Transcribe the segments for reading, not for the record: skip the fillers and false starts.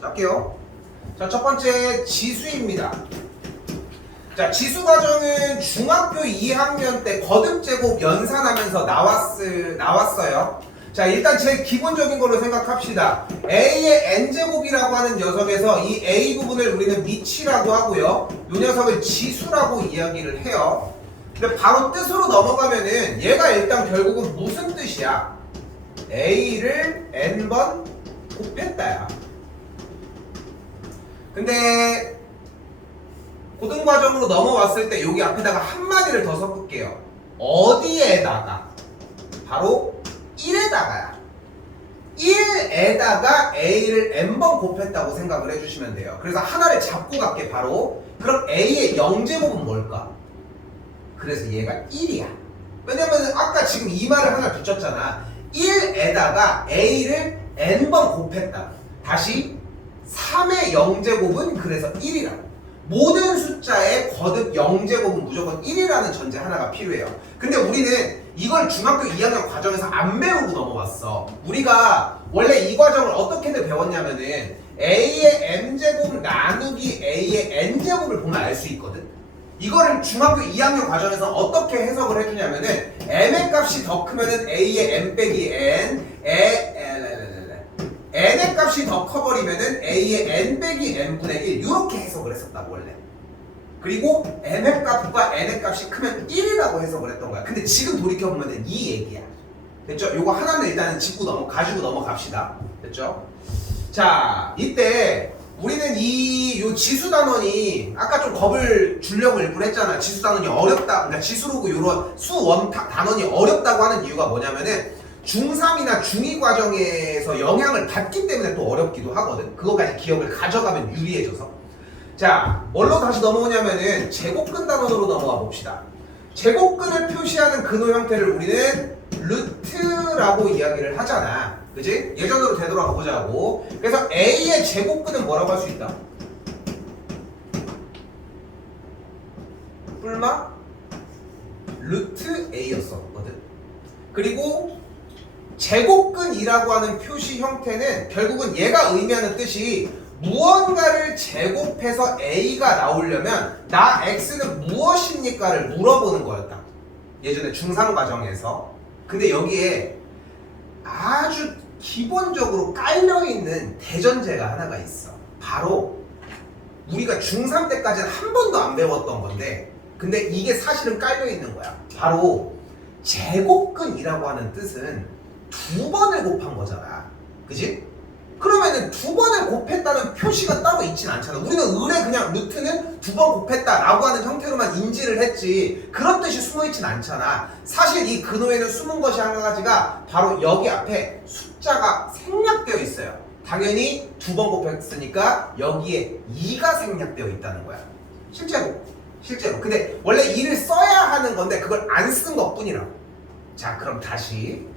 할게요. 자, 첫 번째 지수입니다. 자, 지수 과정은 중학교 2학년 때 거듭제곱 연산하면서 나왔어요. 자, 일단 제일 기본적인 걸로 생각합시다. A의 n제곱이라고 하는 녀석에서 이 A 부분을 우리는 미치라고 하고요. 이 녀석을 지수라고 이야기를 해요. 근데 바로 뜻으로 넘어가면은 얘가 일단 결국은 무슨 뜻이야? A를 n번 곱했다야. 근데 고등과정으로 넘어왔을 때 여기 앞에다가 한마디를 더 섞을게요. 어디에다가? 바로 1에다가야. 1에다가 A를 n번 곱했다고 생각을 해주시면 돼요. 그래서 하나를 잡고 갈게 바로. 그럼 A의 0제곱은 뭘까? 그래서 얘가 1이야. 왜냐면 아까 지금 이 말을 하나 붙였잖아. 1에다가 A를 n번 곱했다. 다시 3의 0제곱은 그래서 1이라고. 모든 숫자의 거듭 0제곱은 무조건 1이라는 전제 하나가 필요해요. 근데 우리는 이걸 중학교 2학년 과정에서 안 배우고 넘어왔어. 우리가 원래 이 과정을 어떻게들 배웠냐면은 A의 m제곱 나누기 A의 n제곱을 보면 알 수 있거든. 이거를 중학교 2학년 과정에서 어떻게 해석을 해주냐면은 m의 값이 더 크면은 A의 m 빼기 n, n의 값이 더 커버리면은 A의 n 빼기 n분의 1 이렇게 해석을 했었다고 원래. 그리고 m의 값과 n의 값이 크면 1이라고 해석을 했던 거야. 근데 지금 돌이켜보면 이 얘기야. 됐죠? 요거 하나는 일단은 가지고 넘어갑시다. 됐죠? 자, 이때 우리는 요 지수 단원이 아까 좀 겁을 주려고 일부러 했잖아. 지수 단원이 어렵다. 그러니까 지수로고 요런 수원 단원이 어렵다고 하는 이유가 뭐냐면은 중3이나 중2 과정에서 영향을 받기 때문에 또 어렵기도 하거든. 그거까지 기억을 가져가면 유리해져서. 자, 뭘로 다시 넘어오냐면은 제곱근 단원으로 넘어가 봅시다. 제곱근을 표시하는 근호 형태를 우리는 루트라고 이야기를 하잖아. 그지? 예전으로 되돌아가 보자고. 그래서 A의 제곱근은 뭐라고 할 수 있다? 뿔마 루트 A였었거든. 그리고 제곱근이라고 하는 표시 형태는 결국은 얘가 의미하는 뜻이 무언가를 제곱해서 A가 나오려면 나 X는 무엇입니까를 물어보는 거였다. 예전에 중3 과정에서. 근데 여기에 아주 기본적으로 깔려있는 대전제가 하나가 있어. 바로 우리가 중3 때까지는 한 번도 안 배웠던 건데 근데 이게 사실은 깔려있는 거야. 바로 제곱근이라고 하는 뜻은 두 번을 곱한 거잖아. 그지? 그러면은 두 번을 곱했다는 표시가 따로 있진 않잖아. 우리는 을에 그냥 루트는 두 번 곱했다라고 하는 형태로만 인지를 했지 그런 뜻이 숨어있진 않잖아. 사실 이 근호에는 숨은 것이 한 가지가 바로 여기 앞에 숫자가 생략되어 있어요. 당연히 두 번 곱했으니까 여기에 2가 생략되어 있다는 거야. 실제로. 근데 원래 2를 써야 하는 건데 그걸 안 쓴 것 뿐이라고. 자, 그럼 다시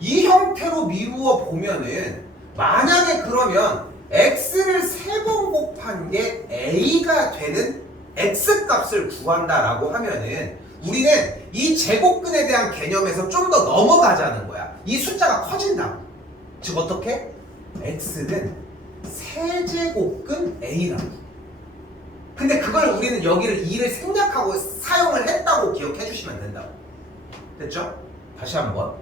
이 형태로 미루어 보면은 만약에 그러면 x를 3번 곱한 게 a가 되는 x값을 구한다라고 하면은 우리는 이 제곱근에 대한 개념에서 좀 더 넘어가자는 거야. 이 숫자가 커진다고. 즉 어떻게? x는 세제곱근 a라고. 근데 그걸 우리는 여기를 2를 생략하고 사용을 했다고 기억해 주시면 된다고. 됐죠? 다시 한번.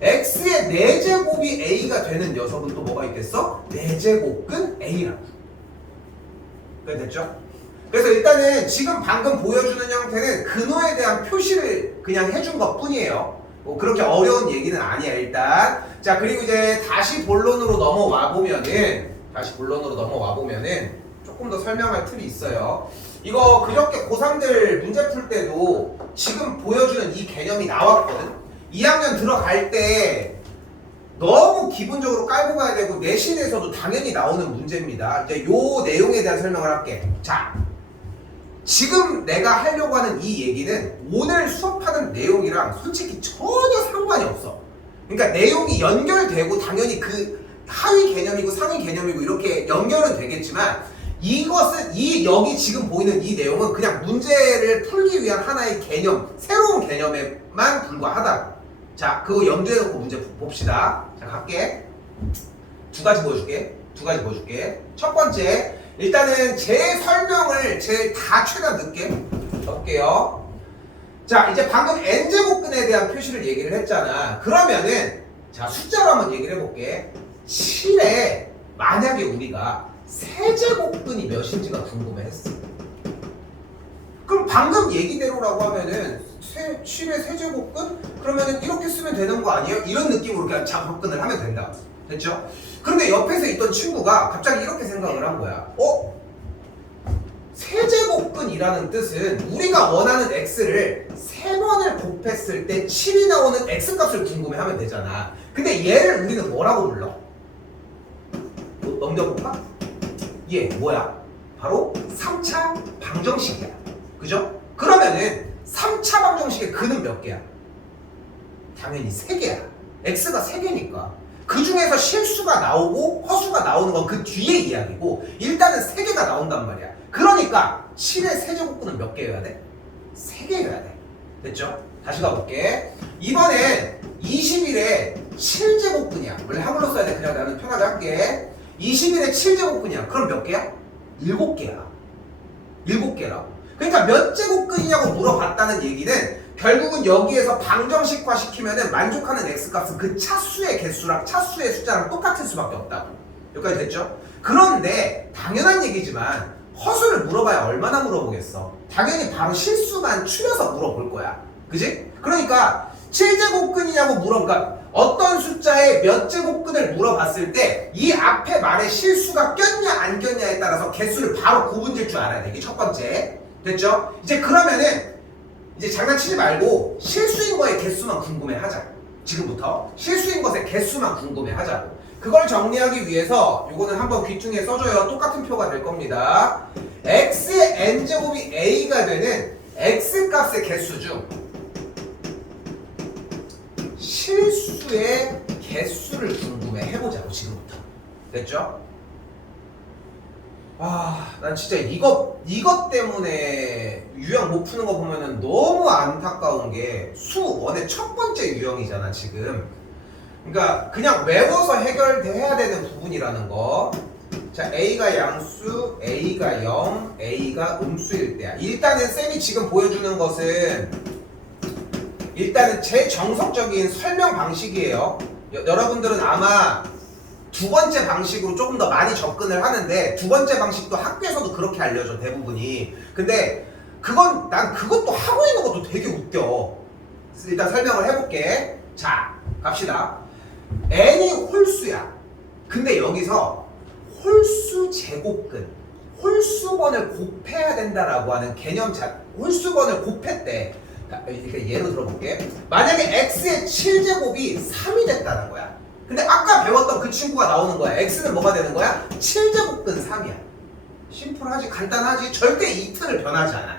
x의 4제곱이 a가 되는 녀석은 또 뭐가 있겠어? 4제곱근 a라고. 됐죠? 그래서 일단은 지금 방금 보여주는 형태는 근호에 대한 표시를 그냥 해준 것 뿐이에요. 뭐 그렇게 어려운 얘기는 아니야 일단. 자, 그리고 이제 다시 본론으로 넘어와 보면은 조금 더 설명할 툴이 있어요. 이거 그저께 고3들 문제 풀 때도 지금 보여주는 이 개념이 나왔거든. 2학년 들어갈 때 너무 기본적으로 깔고 가야 되고 내신에서도 당연히 나오는 문제입니다. 이제 요 내용에 대한 설명을 할게. 자, 지금 내가 하려고 하는 이 얘기는 오늘 수업하는 내용이랑 솔직히 전혀 상관이 없어. 그러니까 내용이 연결되고 당연히 그 하위 개념이고 상위 개념이고 이렇게 연결은 되겠지만 이것은 여기 지금 보이는 이 내용은 그냥 문제를 풀기 위한 하나의 개념, 새로운 개념에만 불과하다. 자, 그거 염두에 놓고 문제 봅시다. 자, 갈게. 두 가지 보여줄게. 첫 번째, 일단은 제 설명을 다 최대한 늦게 해볼게요. 자, 이제 방금 n제곱근에 대한 표시를 얘기를 했잖아. 그러면은 자, 숫자로 한번 얘기를 해볼게. 7에 만약에 우리가 세제곱근이 몇인지가 궁금해했어. 그럼 방금 얘기대로라고 하면은 7의 세제곱근? 그러면은 이렇게 쓰면 되는 거 아니에요? 이런 느낌으로 그냥 접근을 하면 된다. 됐죠? 그런데 옆에서 있던 친구가 갑자기 이렇게 생각을 한 거야. 세제곱근이라는 뜻은 우리가 원하는 x를 3번을 곱했을 때 7이 나오는 x값을 궁금해하면 되잖아. 근데 얘를 우리는 뭐라고 불러? 넘겨볼까? 얘 뭐야? 바로 3차 방정식이야. 그죠? 그러면은 3차 방정식의 근은 몇 개야? 당연히 3개야. x가 3개니까. 그 중에서 실수가 나오고 허수가 나오는 건 그 뒤에 이야기고 일단은 3개가 나온단 말이야. 그러니까 7의 세제곱근은 몇 개여야 돼? 3개여야 돼. 됐죠? 다시 가볼게. 이번엔 21의 7제곱근이야. 원래 한글로 써야 돼. 그냥 나는 편하게 할게. 21의 7제곱근이야. 그럼 몇 개야? 7개야. 7개라고. 그러니까 몇 제곱근이냐고 물어봤다는 얘기는 결국은 여기에서 방정식화 시키면은 만족하는 x값은 그 차수의 개수랑 차수의 숫자랑 똑같을 수밖에 없다고. 여기까지 됐죠? 그런데 당연한 얘기지만 허수를 물어봐야 얼마나 물어보겠어. 당연히 바로 실수만 추려서 물어볼 거야. 그지? 그러니까 7제곱근이냐고 그러니까 어떤 숫자의 몇 제곱근을 물어봤을 때 이 앞에 말에 실수가 꼈냐 안 꼈냐에 따라서 개수를 바로 구분질 줄 알아야 돼. 이게 첫 번째. 됐죠? 이제 그러면은 이제 장난치지 말고 실수인 거의 개수만 궁금해 하자. 지금부터 실수인 것의 개수만 궁금해 하자고. 그걸 정리하기 위해서 요거는 한번 귀퉁이에 써줘요. 똑같은 표가 될 겁니다. x의 n제곱이 a가 되는 x값의 개수 중 실수의 개수를 궁금해 해보자고. 지금부터. 됐죠? 난 진짜 이것 때문에 유형 못 푸는 거 보면은 너무 안타까운 게 수원의 첫 번째 유형이잖아, 지금. 그러니까 그냥 외워서 해결해야 되는 부분이라는 거. 자, A가 양수, A가 0, A가 음수일 때야. 일단은 쌤이 지금 보여주는 것은 일단은 제 정석적인 설명 방식이에요. 여러분들은 아마 두 번째 방식으로 조금 더 많이 접근을 하는데 두 번째 방식도 학교에서도 그렇게 알려줘, 대부분이. 근데 난 그것도 하고 있는 것도 되게 웃겨. 일단 설명을 해볼게. 자, 갑시다. n이 홀수야. 근데 여기서 홀수 제곱근, 홀수번을 곱해야 된다라고 하는 개념 홀수번을 곱했대. 이렇게 예로 들어볼게. 만약에 x의 7제곱이 3이 됐다는 거야. 근데 아까 배웠던 그 친구가 나오는 거야. x는 뭐가 되는 거야? 7제곱근 3이야. 심플하지, 간단하지, 절대 이 틀을 변하지 않아.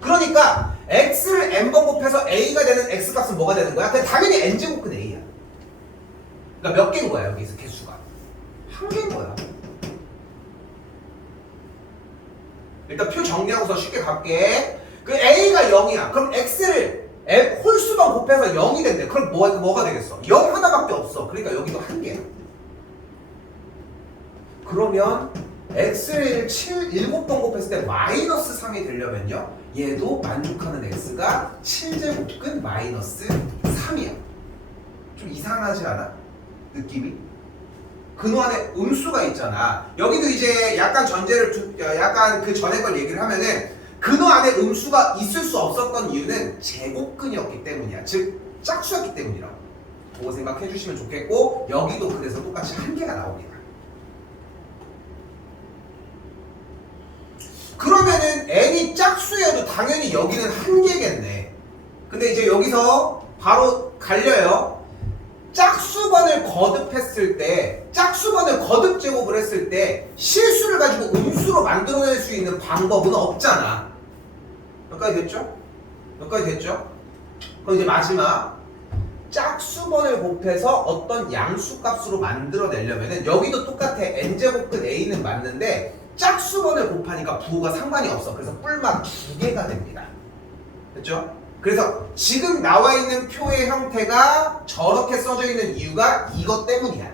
그러니까 x를 n번 곱해서 a가 되는 x값은 뭐가 되는 거야? 그냥 당연히 n제곱근 a야. 그러니까 몇 개인 거야, 여기서 개수가? 한 개인 거야. 일단 표 정리하고서 쉽게 갈게. 그 a가 0이야. 그럼 x를 홀수만 곱해서 0이 된대. 그럼 뭐가 되겠어? 0 하나밖에 없어. 그러니까 여기도 한 개야. 그러면 x를 7번 곱했을 때 마이너스 3이 되려면요, 얘도 만족하는 x가 7제곱근 마이너스 3이야. 좀 이상하지 않아? 느낌이? 근호 안에 음수가 있잖아. 여기도 이제 약간 약간 그 전에 걸 얘기를 하면은 근호 안에 음수가 있을 수 없었던 이유는 제곱근이었기 때문이야. 즉 짝수였기 때문이라고. 그거 생각해 주시면 좋겠고, 여기도 그래서 똑같이 한 개가 나옵니다. 그러면은 n이 짝수여도 당연히 여기는 한 개겠네. 근데 이제 여기서 바로 갈려요. 짝수번을 거듭했을 때, 짝수번을 거듭 제곱을 했을 때 실수를 가지고 음수로 만들어낼 수 있는 방법은 없잖아. 여기까지 됐죠? 여기까지 됐죠? 그럼 이제 마지막, 짝수번을 곱해서 어떤 양수값으로 만들어내려면은 여기도 똑같아. n제곱근 a는 맞는데 짝수번을 곱하니까 부호가 상관이 없어. 그래서 뿔만 2개가 됩니다. 됐죠? 그래서 지금 나와 있는 표의 형태가 저렇게 써져 있는 이유가 이것 때문이야.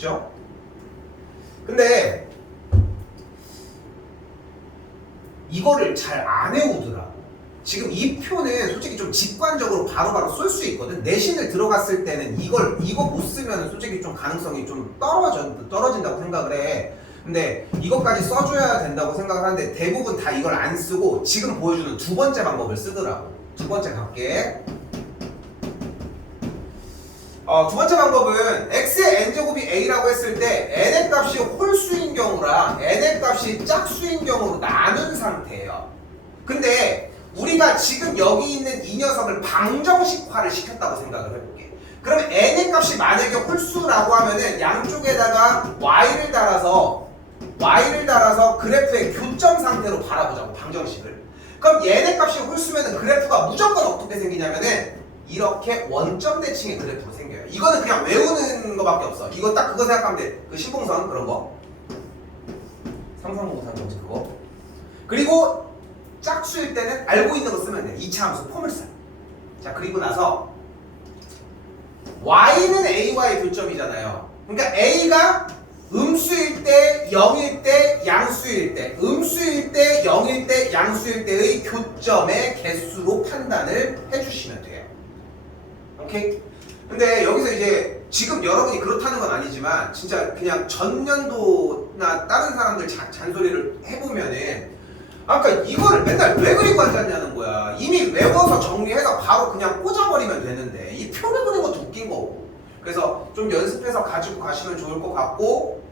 됐죠? 근데 이거를 잘 안 외우더라고. 지금 이 표는 솔직히 좀 직관적으로 바로바로 쓸 수 있거든. 내신을 들어갔을 때는 이거 못 쓰면 솔직히 좀 가능성이 좀 떨어진다고 생각을 해. 근데 이것까지 써줘야 된다고 생각을 하는데 대부분 다 이걸 안 쓰고 지금 보여주는 두 번째 방법을 쓰더라고. 두 번째 갈게. 두 번째 방법은 x의 n제곱이 a라고 했을 때 n의 값이 홀수인 경우랑 n의 값이 짝수인 경우로 나눈 상태예요. 근데 우리가 지금 여기 있는 이 녀석을 방정식화를 시켰다고 생각을 해볼게. 그럼 n의 값이 만약에 홀수라고 하면은 양쪽에다가 y를 달아서 그래프의 교점 상태로 바라보자고, 방정식을. 그럼 얘네 값이 홀수면은 그래프가 무조건 어떻게 생기냐면은 이렇게 원점 대칭의 그래프로 생겨요. 이거는 그냥 외우는 거밖에 없어. 이거 딱 그거 생각하면 돼. 그 신봉선 그런 거. 상상보고 상정식 그거. 그리고 짝수일 때는 알고 있는 거 쓰면 돼. 2차 함수 폼을 써. 자, 그리고 나서 y는 a와의 교점이잖아요. 그러니까 a가 음수일 때, 0일 때, 양수일 때, 음수일 때, 0일 때, 양수일 때의 교점의 개수로 판단을 해주시면 돼요. 오케이? 근데 여기서 이제 지금 여러분이 그렇다는 건 아니지만 진짜 그냥 전년도나 다른 사람들 잔소리를 해보면은 아까 이거를 맨날 왜 그리고 앉았냐는 거야. 이미 외워서 정리해서 바로 그냥 꽂아버리면 되는데 이 표를 그린 것도 웃긴 거고. 그래서 좀 연습해서 가지고 가시면 좋을 것 같고,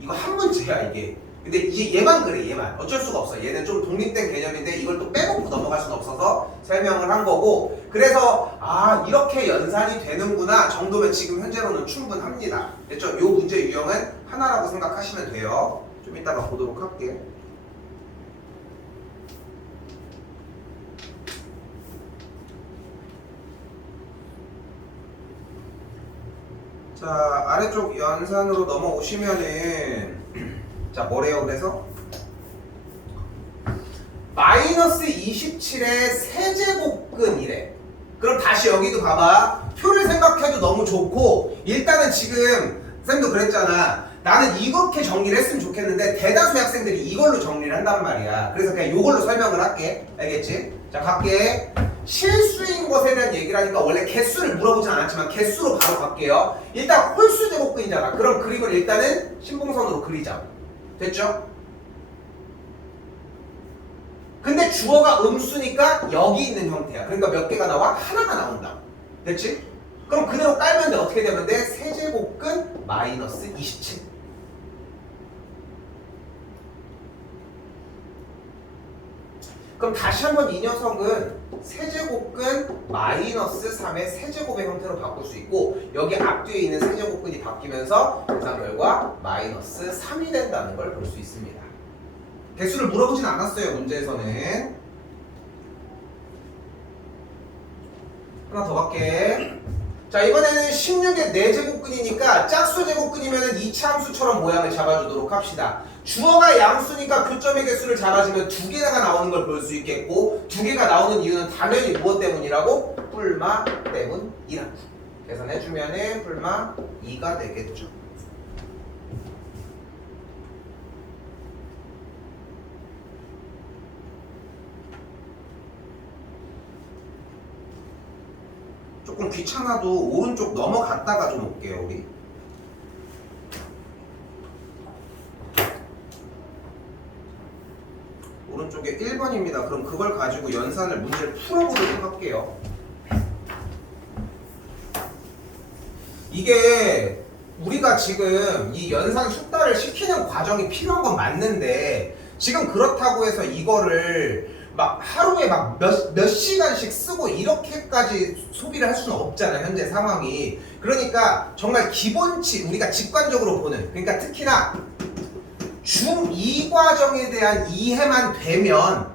이거 한 문제야 이게. 근데 이게 얘만 그래, 얘만. 어쩔 수가 없어. 얘는 좀 독립된 개념인데 이걸 또 빼놓고 넘어갈 수는 없어서 설명을 한 거고, 그래서 이렇게 연산이 되는구나 정도면 지금 현재로는 충분합니다. 됐죠? 요 문제 유형은 하나라고 생각하시면 돼요. 좀 이따가 보도록 할게. 자, 아래쪽 연산으로 넘어오시면은 자, 뭐래요? 그래서 마이너스 27의 세제곱근이래. 그럼 다시 여기도 봐봐. 표를 생각해도 너무 좋고, 일단은 지금 쌤도 그랬잖아. 나는 이렇게 정리를 했으면 좋겠는데 대다수의 학생들이 이걸로 정리를 한단 말이야. 그래서 그냥 이걸로 설명을 할게. 알겠지? 자, 갈게. 실수인 것에 대한 얘기를 하니까 원래 개수를 물어보진 않았지만 개수로 바로 갈게요. 일단 홀수 제곱근이잖아. 그럼 그림을 일단은 신봉선으로 그리자. 됐죠? 근데 주어가 음수니까 여기 있는 형태야. 그러니까 몇 개가 나와? 하나가 나온다. 됐지? 그럼 그대로 깔면 돼. 어떻게 되면 돼? 세제곱근 마이너스 27. 그럼 다시 한번 이 녀석은 세제곱근 마이너스 3의 세제곱의 형태로 바꿀 수 있고, 여기 앞뒤에 있는 세제곱근이 바뀌면서 계산 결과 마이너스 3이 된다는 걸 볼 수 있습니다. 개수를 물어보진 않았어요, 문제에서는. 하나 더 갈게. 자, 이번에는 16의 4제곱근이니까 짝수 제곱근이면 2차 함수처럼 모양을 잡아주도록 합시다. 주어가 양수니까 교점의 개수를 잡아주면 2개가 나오는 걸 볼 수 있겠고, 2개가 나오는 이유는 당연히 무엇 때문이라고? 뿔마 때문이라고. 계산해주면은 뿔마 2가 되겠죠. 조금 귀찮아도 오른쪽 넘어갔다가 좀 올게요, 우리. 오른쪽에 1번입니다. 그럼 그걸 가지고 연산을 문제를 풀어보도록 할게요. 이게 우리가 지금 이 연산 숙달을 시키는 과정이 필요한 건 맞는데, 지금 그렇다고 해서 이거를 막 하루에 막 몇 시간씩 쓰고 이렇게까지 소비를 할 수는 없잖아요, 현재 상황이. 그러니까 정말 기본치, 우리가 직관적으로 보는, 그러니까 특히나 중2 과정에 대한 이해만 되면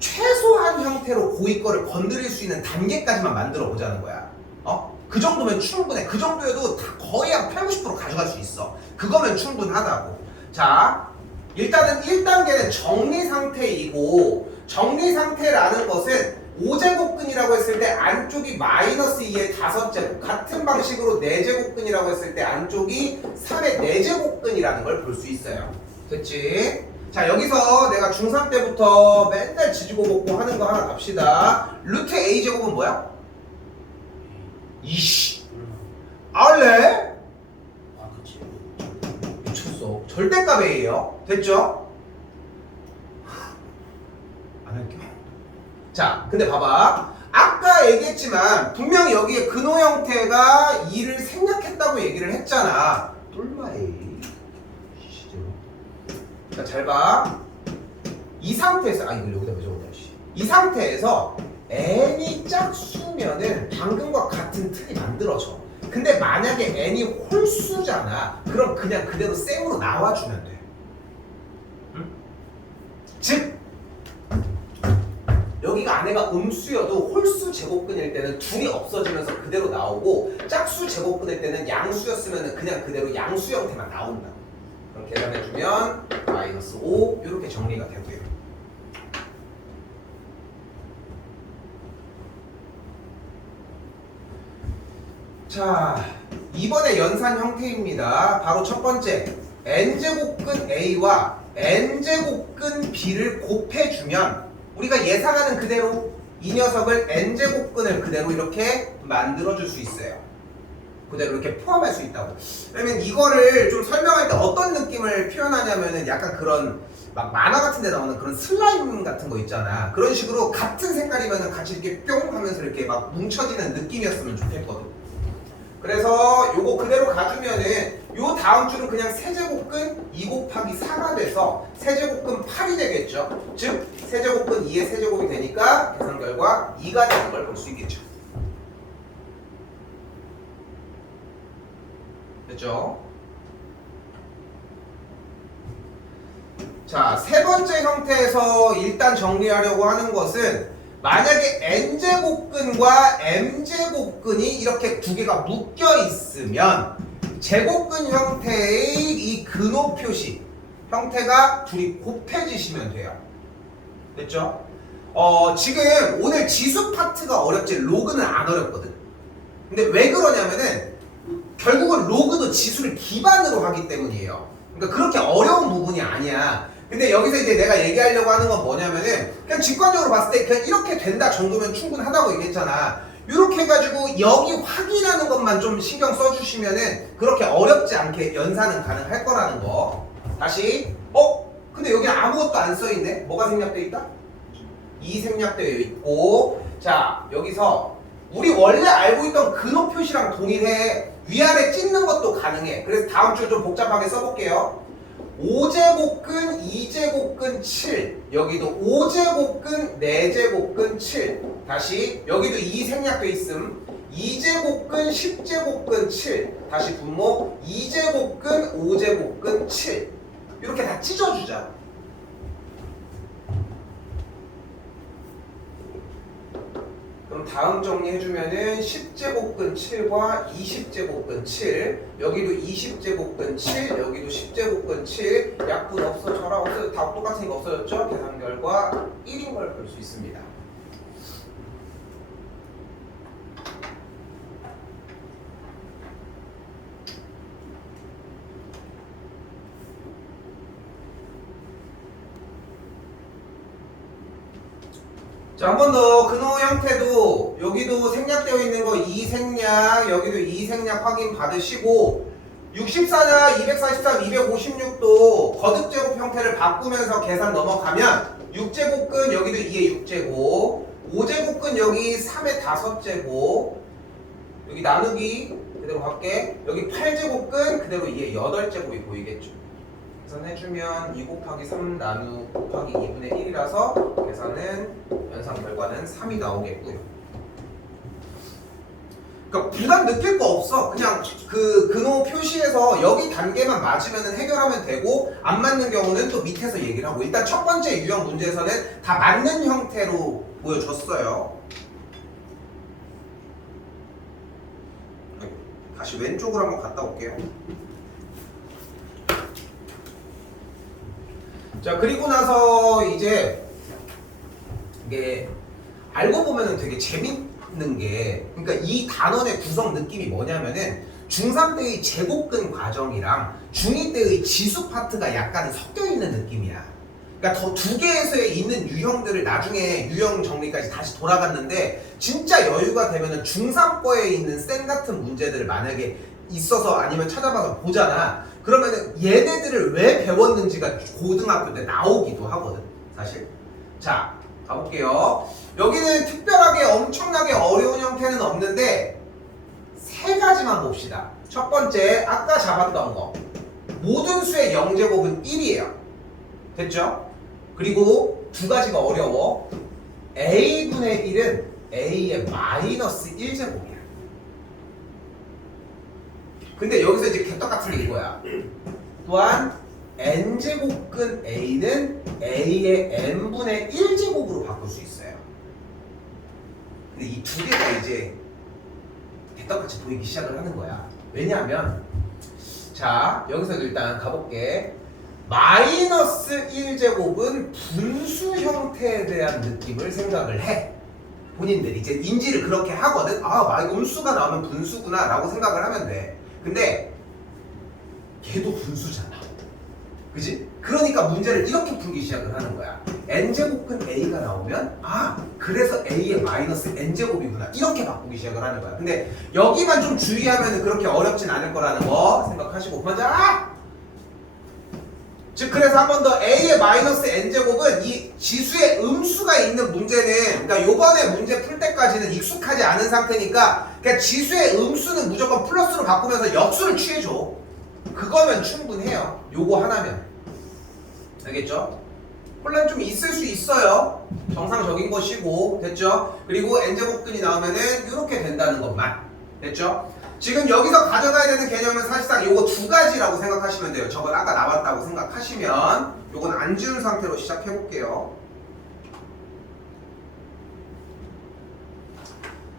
최소한 형태로 고2 거를 건드릴 수 있는 단계까지만 만들어 보자는 거야. 그 정도면 충분해. 그 정도여도 다 거의 한 80, 90% 가져갈 수 있어. 그거면 충분하다고. 자, 일단은 1단계는 정리 상태이고, 정리 상태라는 것은 5제곱근이라고 했을 때 안쪽이 마이너스 2의 5제곱, 같은 방식으로 4제곱근이라고 했을 때 안쪽이 3의 4제곱근이라는 걸 볼 수 있어요. 됐지? 자, 여기서 내가 중3 때부터 맨날 지지고 볶고 하는 거 하나 갑시다. 루트 a제곱은 뭐야? 이씨 알래? 아 그치. 미쳤어. 절대값 a예요. 됐죠? 안 할게요. 자, 근데 봐봐. 아까 얘기했지만 분명히 여기에 근호 형태가 2를 생략했다고 얘기를 했잖아. 똘마에. 자, 잘 봐. 이 상태에서 이걸 여기다 왜 적었냐. 이 상태에서 n이 짝수면은 방금과 같은 틀이 만들어져. 근데 만약에 n이 홀수잖아. 그럼 그냥 그대로 쌩으로 나와주면 돼. 응? 즉 여기가 안에가 음수여도 홀수 제곱근일 때는 둘이 없어지면서 그대로 나오고 짝수 제곱근일 때는 양수였으면 그냥 그대로 양수 형태만 나온다. 그럼 계산해주면 마이너스 5 이렇게 정리가 되고요. 자, 이번에 연산 형태입니다. 바로 첫 번째 n제곱근 a와 n제곱근 b를 곱해주면 우리가 예상하는 그대로 이 녀석을 n제곱근을 그대로 이렇게 만들어줄 수 있어요. 그대로 이렇게 포함할 수 있다고. 그러면 이거를 좀 설명할 때 어떤 느낌을 표현하냐면은 약간 그런 막 만화 같은 데 나오는 그런 슬라임 같은 거 있잖아. 그런 식으로 같은 색깔이면은 같이 이렇게 뿅 하면서 이렇게 막 뭉쳐지는 느낌이었으면 좋겠거든. 그래서 요거 그대로 가주면은 요 다음 줄은 그냥 세제곱근 2 곱하기 4가 돼서 세제곱근 8이 되겠죠. 즉 세제곱근 2의 세제곱이 되니까 계산 결과 2가 되는 걸 볼 수 있겠죠. 됐죠? 자, 세 번째 형태에서 일단 정리하려고 하는 것은 만약에 n제곱근과 m제곱근이 이렇게 두 개가 묶여 있으면 제곱근 형태의 이 근호 표시 형태가 둘이 곱해지시면 돼요. 됐죠? 지금 오늘 지수 파트가 어렵지 로그는 안 어렵거든. 근데 왜 그러냐면은 결국은 로그도 지수를 기반으로 하기 때문이에요. 그러니까 그렇게 어려운 부분이 아니야. 근데 여기서 이제 내가 얘기하려고 하는 건 뭐냐면은 그냥 직관적으로 봤을 때 그냥 이렇게 된다 정도면 충분하다고 얘기했잖아. 이렇게 해가지고 여기 확인하는 것만 좀 신경 써주시면은 그렇게 어렵지 않게 연산은 가능할 거라는 거. 다시 근데 여기 아무것도 안 써있네. 뭐가 생략되어 있다? 2 생략되어 있고. 자, 여기서 우리 원래 알고 있던 근호 표시랑 동일해. 위아래 찢는 것도 가능해. 그래서 다음 줄 좀 복잡하게 써볼게요. 5제곱근 2제곱근 7 여기도 5제곱근 4제곱근 7 다시 여기도 2 생략돼 있음 2제곱근 10제곱근 7 다시 분모 2제곱근 5제곱근 7 이렇게 다 찢어주자. 그럼 다음 정리해주면은 10제곱근 7과 20제곱근 7 여기도 20제곱근 7 여기도 10제곱근 7 약분 없어져라 없어져 다 똑같으니까 없어졌죠? 계산 결과 1인 걸 볼 수 있습니다. 자, 한 번 더 근호 형태도 여기도 생략되어 있는 거 2생략 여기도 2생략 확인 받으시고 64냐 243, 256도 거듭제곱 형태를 바꾸면서 계산 넘어가면 6제곱근 여기도 2의 6제곱 5제곱근 여기 3의 5제곱 여기 나누기 그대로 갈게 여기 8제곱근 그대로 2의 8제곱이 보이겠죠. 계산해주면 2 곱하기 3 나누 곱하기 2분의 1이라서 계산은 연산 결과는 3이 나오겠고요. 그러니까 부담 느낄 거 없어. 그냥 그 근호 표시에서 여기 단계만 맞으면 해결하면 되고 안 맞는 경우는 또 밑에서 얘기를 하고 일단 첫 번째 유형 문제에서는 다 맞는 형태로 보여줬어요. 다시 왼쪽으로 한번 갔다 올게요. 자, 그리고 나서 이제 이게 알고 보면은 되게 재밌는 게, 그러니까 이 단원의 구성 느낌이 뭐냐면은 중3 때의 제곱근 과정이랑 중2 때의 지수 파트가 약간 섞여 있는 느낌이야. 그러니까 더 두 개에서의 있는 유형들을 나중에 유형 정리까지 다시 돌아갔는데, 진짜 여유가 되면은 중3 거에 있는 쌤 같은 문제들을 만약에 있어서 아니면 찾아봐서 보잖아. 그러면은 얘네들을 왜 배웠는지가 고등학교 때 나오기도 하거든, 사실. 자, 가볼게요. 여기는 특별하게 엄청나게 어려운 형태는 없는데 세 가지만 봅시다. 첫 번째, 아까 잡았던 거. 모든 수의 영제곱은 1이에요. 됐죠? 그리고 두 가지가 어려워. a분의 1은 a의 마이너스 1제곱이야. 근데 여기서 이제 개떡같은 게 이거야. 또한 n제곱근 a는 a의 n분의 1제곱으로 바꿀 수 있어요. 근데 이 두 개가 이제 개떡같이 보이기 시작을 하는 거야. 왜냐하면, 자, 여기서도 일단 가볼게. 마이너스 1제곱은 분수 형태에 대한 느낌을 생각을 해. 본인들이 이제 인지를 그렇게 하거든. 아, 음수가 나오면 분수구나 라고 생각을 하면 돼. 근데 걔도 분수잖아. 그지? 그러니까 문제를 이렇게 풀기 시작을 하는 거야. n제곱근 a가 나오면, 아, 그래서 a의 마이너스 n제곱이구나, 이렇게 바꾸기 시작을 하는 거야. 근데 여기만 좀 주의하면 그렇게 어렵진 않을 거라는 거 생각하시고 그만 자. 즉, 그래서 한 번 더, a의 마이너스 n제곱은 이 지수의 음수가 있는 문제는, 그러니까 요번에 문제 풀 때까지는 익숙하지 않은 상태니까 그냥 지수의 음수는 무조건 플러스로 바꾸면서 역수를 취해줘. 그거면 충분해요. 요거 하나면. 알겠죠? 혼란 좀 있을 수 있어요. 정상적인 것이고. 됐죠? 그리고 n제곱근이 나오면은 이렇게 된다는 것만. 됐죠? 지금 여기서 가져가야 되는 개념은 사실상 요거 두 가지라고 생각하시면 돼요. 저건 아까 나왔다고 생각하시면 요건 안 지운 상태로 시작해 볼게요.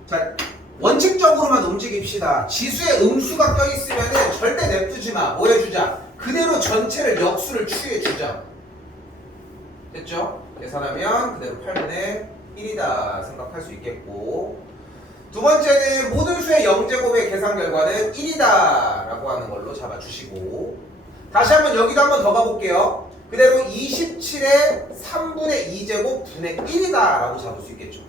자, 원칙적으로만 움직입시다. 지수에 음수가 껴있으면은 절대 냅두지 마. 뭐 해주자? 그대로 전체를 역수를 취해주자. 됐죠? 계산하면 그대로 8분의 1이다 생각할 수 있겠고, 두 번째는 모든 수의 영제곱의 계산 결과는 1이다 라고 하는 걸로 잡아주시고, 다시 한번 여기도 한번 더 가볼게요. 그대로 27의 3분의 2제곱 분의 1이다 라고 잡을 수 있겠죠.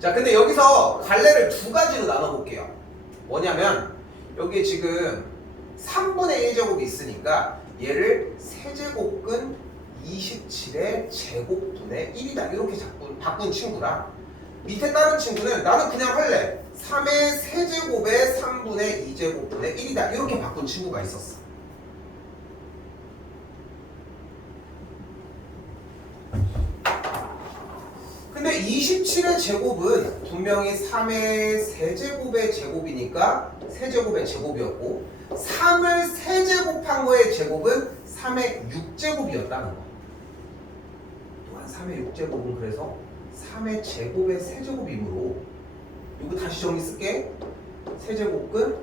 자, 근데 여기서 갈래를 두 가지로 나눠볼게요. 뭐냐면, 여기에 지금 3분의 1제곱이 있으니까 얘를 세제곱근 27의 제곱분의 1이다 이렇게 바꾼 친구랑, 밑에 다른 친구는 나는 그냥 할래, 3의 세제곱의 3분의 2제곱분의 1이다 이렇게 바꾼 친구가 있었어. 근데 27의 제곱은 분명히 3의 세제곱의 제곱이니까 세제곱의 제곱이었고, 3을 세제곱한 거의 제곱은 3의 6제곱이었다는 거. 또한 3의 6제곱은 그래서 3의 제곱의 세제곱이므로, 이거 다시 정리 쓸게. 세제곱은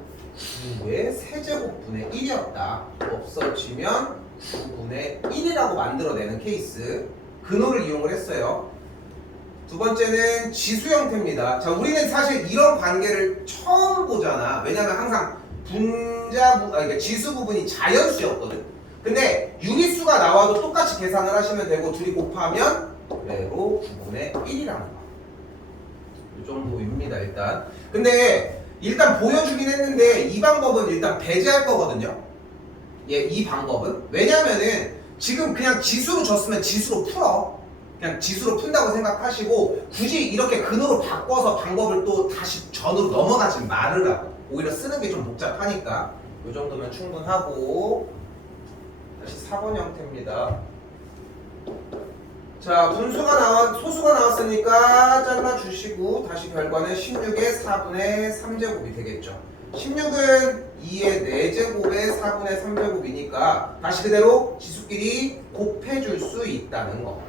9의 세제곱분의 1이었다. 없어지면 9분의 1이라고 만들어내는 케이스. 근호를 이용을 했어요. 두 번째는 지수 형태입니다. 자, 우리는 사실 이런 관계를 처음 보잖아. 왜냐면 항상 그러니까 지수 부분이 자연수였거든. 근데 유리수가 나와도 똑같이 계산을 하시면 되고, 둘이 곱하면 그대로 9분의 1이라는 거. 이 정도입니다, 일단. 근데 일단 보여주긴 했는데 이 방법은 일단 배제할 거거든요. 예, 이 방법은. 왜냐면은 지금 그냥 지수로 줬으면 지수로 풀어. 그냥 지수로 푼다고 생각하시고, 굳이 이렇게 근으로 바꿔서 방법을 또 다시 전으로 넘어가지 말으라고. 오히려 쓰는 게 좀 복잡하니까. 이 정도면 충분하고, 다시 4번 형태입니다. 자, 소수가 나왔으니까 잘라주시고, 다시 결과는 16의 4분의 3제곱이 되겠죠. 16은 2의 4제곱의 4분의 3제곱이니까 다시 그대로 지수끼리 곱해줄 수 있다는 거.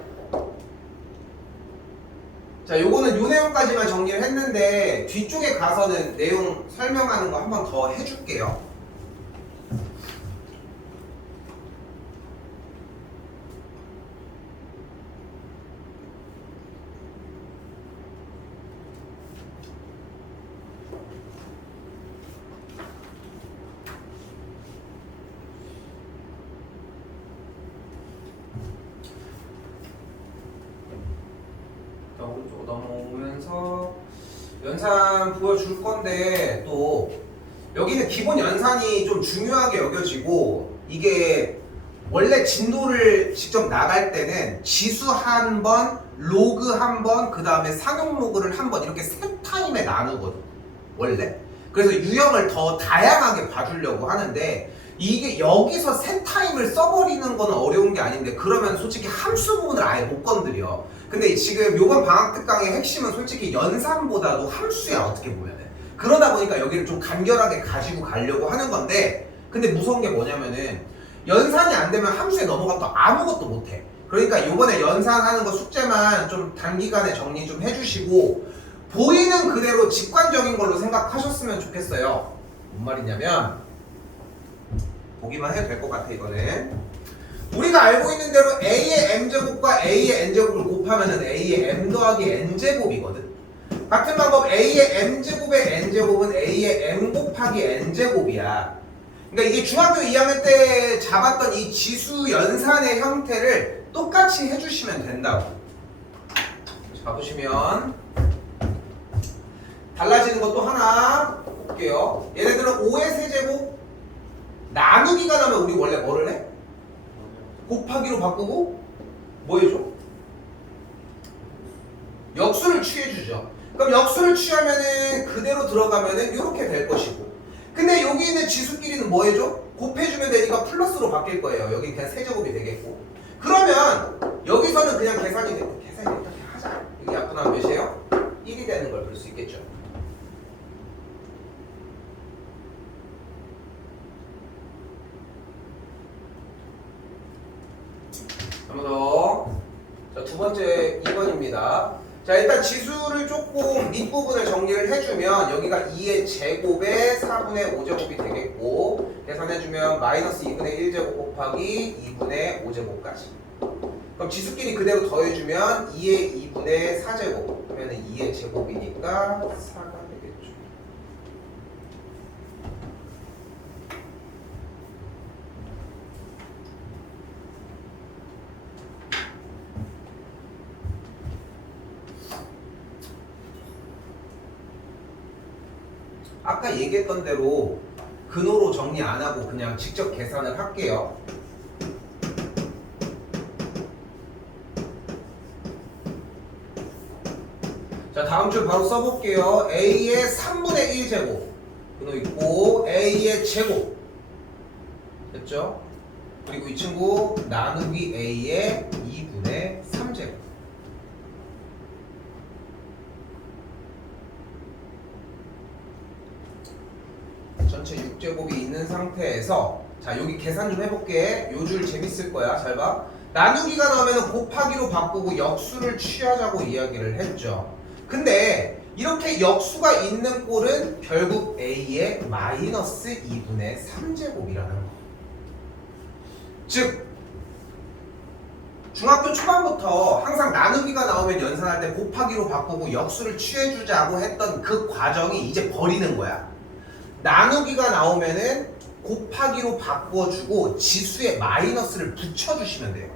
자, 요거는 요 내용까지만 정리를 했는데 뒤쪽에 가서는 내용 설명하는 거 한 번 더 해줄게요. 좀 넘어오면서 연산 보여줄 건데 또 여기는 기본 연산이 좀 중요하게 여겨지고 이게 원래 진도를 직접 나갈 때는 지수 한 번, 로그 한 번, 그 다음에 상용 로그를 한 번 이렇게 세 타임에 나누거든 원래. 그래서 유형을 더 다양하게 봐주려고 하는데 이게 여기서 세 타임을 써버리는 건 어려운 게 아닌데 그러면 솔직히 함수 부분을 아예 못 건드려. 근데 지금 요번 방학 특강의 핵심은 솔직히 연산보다도 함수야 어떻게 보면은. 그러다 보니까 여기를 좀 간결하게 가지고 가려고 하는 건데 근데 무서운 게 뭐냐면은 연산이 안 되면 함수에 넘어가도 아무것도 못해. 그러니까 요번에 연산하는 거 숙제만 좀 단기간에 정리 좀 해주시고 보이는 그대로 직관적인 걸로 생각하셨으면 좋겠어요. 뭔 말이냐면 보기만 해도 될 것 같아 이거는. 우리가 알고 있는 대로 A의 M제곱과 A의 N제곱을 곱하면은 A의 M 더하기 N제곱이거든. 같은 방법 A의 M제곱의 N제곱은 A의 M 곱하기 N제곱이야. 그러니까 이게 중학교 2학년 때 잡았던 이 지수 연산의 형태를 똑같이 해주시면 된다고. 자 보시면 달라지는 것도 하나 볼게요. 얘네들은 5의 세제곱 나누기가 나면 우리 원래 뭐를 해? 곱하기로 바꾸고 뭐 해줘? 역수를 취해주죠. 그럼 역수를 취하면은 그대로 들어가면은 이렇게 될 것이고 근데 여기 있는 지수끼리는 뭐 해줘? 곱해주면 되니까 플러스로 바뀔 거예요. 여기 그냥 세제곱이 되겠고 그러면 여기서는 그냥 계산이 이렇게 하자. 여기 약분하면 몇이에요? 1이 되는 걸 볼 수 있겠죠. 한 번 더. 자, 두 번째 2번입니다. 자, 일단 지수를 조금 밑부분을 정리를 해주면 여기가 2의 제곱에 4분의 5제곱이 되겠고 계산해주면 마이너스 2분의 1제곱 곱하기 2분의 5제곱까지. 그럼 지수끼리 그대로 더해주면 2의 2분의 4제곱 그러면 2의 제곱이니까 4가 되겠죠. 아까 얘기했던 대로 근호로 정리 안 하고 그냥 직접 계산을 할게요. 자, 다음 줄 바로 써볼게요. A의 3분의 1제곱 근호 있고 A의 제곱 됐죠? 그리고 이 친구 나누기 A의 2분의 3제곱 전체 6제곱이 있는 상태에서 자 여기 계산 좀 해볼게. 요 줄 재밌을 거야. 잘 봐. 나누기가 나오면 곱하기로 바꾸고 역수를 취하자고 이야기를 했죠. 근데 이렇게 역수가 있는 꼴은 결국 A의 마이너스 2분의 3제곱이라는 거. 즉 중학교 초반부터 항상 나누기가 나오면 연산할 때 곱하기로 바꾸고 역수를 취해주자고 했던 그 과정이 이제 버리는 거야. 나누기가 나오면은 곱하기로 바꿔주고 지수에 마이너스를 붙여주시면 돼요.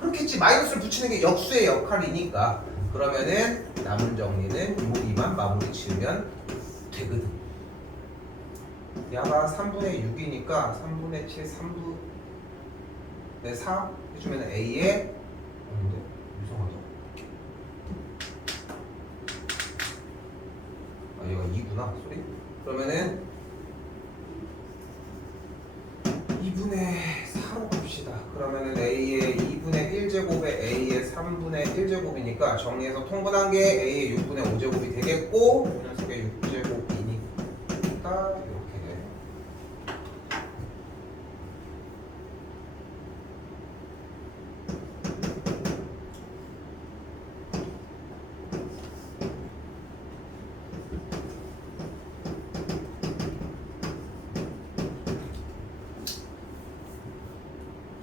그렇겠지. 마이너스를 붙이는 게 역수의 역할이니까. 그러면은 남은 정리는 요리만 마무리 지으면 되거든. 야가 3분의 6이니까 3분의 7, 3분의 4 해주면 A의 이상하다. 아 얘가 2구나. 소리. 그러면은 2분의 4로 봅시다. 그러면은 A의 2분의 1제곱에 A의 3분의 1제곱이니까 정리해서 통분한 게 A의 6분의 5제곱이 되겠고 이 녀석의 6제곱이니까 이렇게 돼.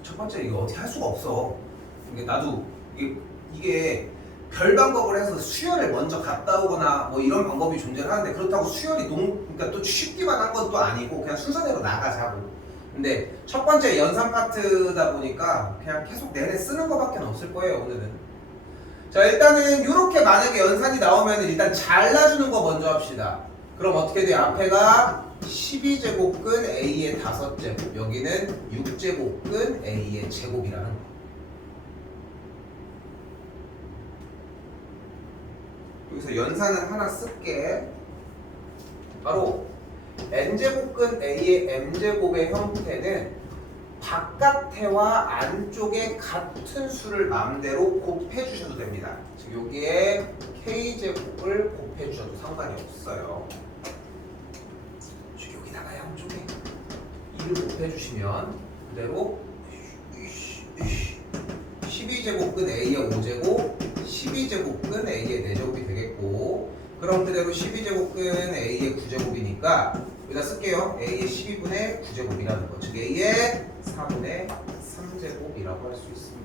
첫 번째 이거 어떻게 할 수가 없어. 이게 나도 이게 별 방법을 해서 수열을 먼저 갔다 오거나 뭐 이런 방법이 존재하는데 그렇다고 수열이 그러니까 또 쉽기만 한 건 또 아니고 그냥 순서대로 나가자고. 근데 첫 번째 연산 파트다 보니까 그냥 계속 내내 쓰는 거밖에 없을 거예요 오늘은. 자, 일단은 이렇게 만약에 연산이 나오면 일단 잘라주는 거 먼저 합시다. 그럼 어떻게 돼요? 앞에가 12제곱근 A의 5제곱, 여기는 6제곱근 A의 제곱이라는 거. 여기서 연산은 하나 쓸게. 바로 n제곱근 A의 m제곱의 형태는 바깥에와 안쪽에 같은 수를 마음대로 곱해주셔도 됩니다. 즉 여기에 k제곱을 곱해주셔도 상관이 없어요. 즉 여기다가 양쪽에 2를 곱해주시면 그대로 12제곱근 A의 5제곱, 12제곱근 A의 4제곱이 되겠고, 그럼 그대로 12제곱근 A의 9제곱이니까 여기다 쓸게요. A의 12분의 9제곱이라는 거. 즉 A의 4분의 3제곱이라고 할 수 있습니다.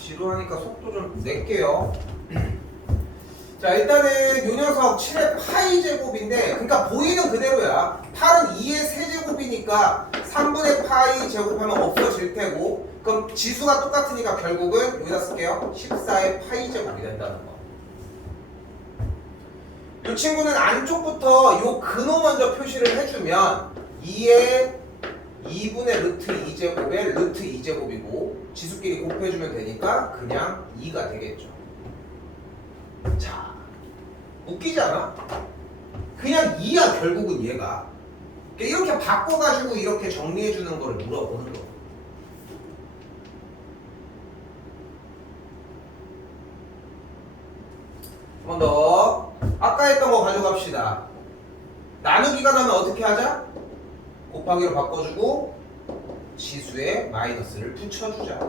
지루하니까 속도 좀 낼게요. 자, 일단은 요 녀석 7의 파이 제곱인데, 그러니까 보이는 그대로야. 8은 2의 세제곱이니까 3분의 파이 제곱하면 없어질 테고, 그럼 지수가 똑같으니까 결국은 여기다 쓸게요. 14의 파이 제곱이 된다는 거. 이 친구는 안쪽부터 요 근호 먼저 표시를 해주면 2의 2분의 루트 2제곱에 루트 2제곱이고 지수끼리 곱해주면 되니까 그냥 2가 되겠죠. 자, 웃기지 않아? 그냥 2야 결국은 얘가. 이렇게 바꿔가지고 이렇게 정리해주는 거를 물어보는 거. 한 번 더. 아까 했던 거 가져갑시다. 나누기가 나면 어떻게 하자? 곱하기로 바꿔주고 지수에 마이너스를 붙여주자.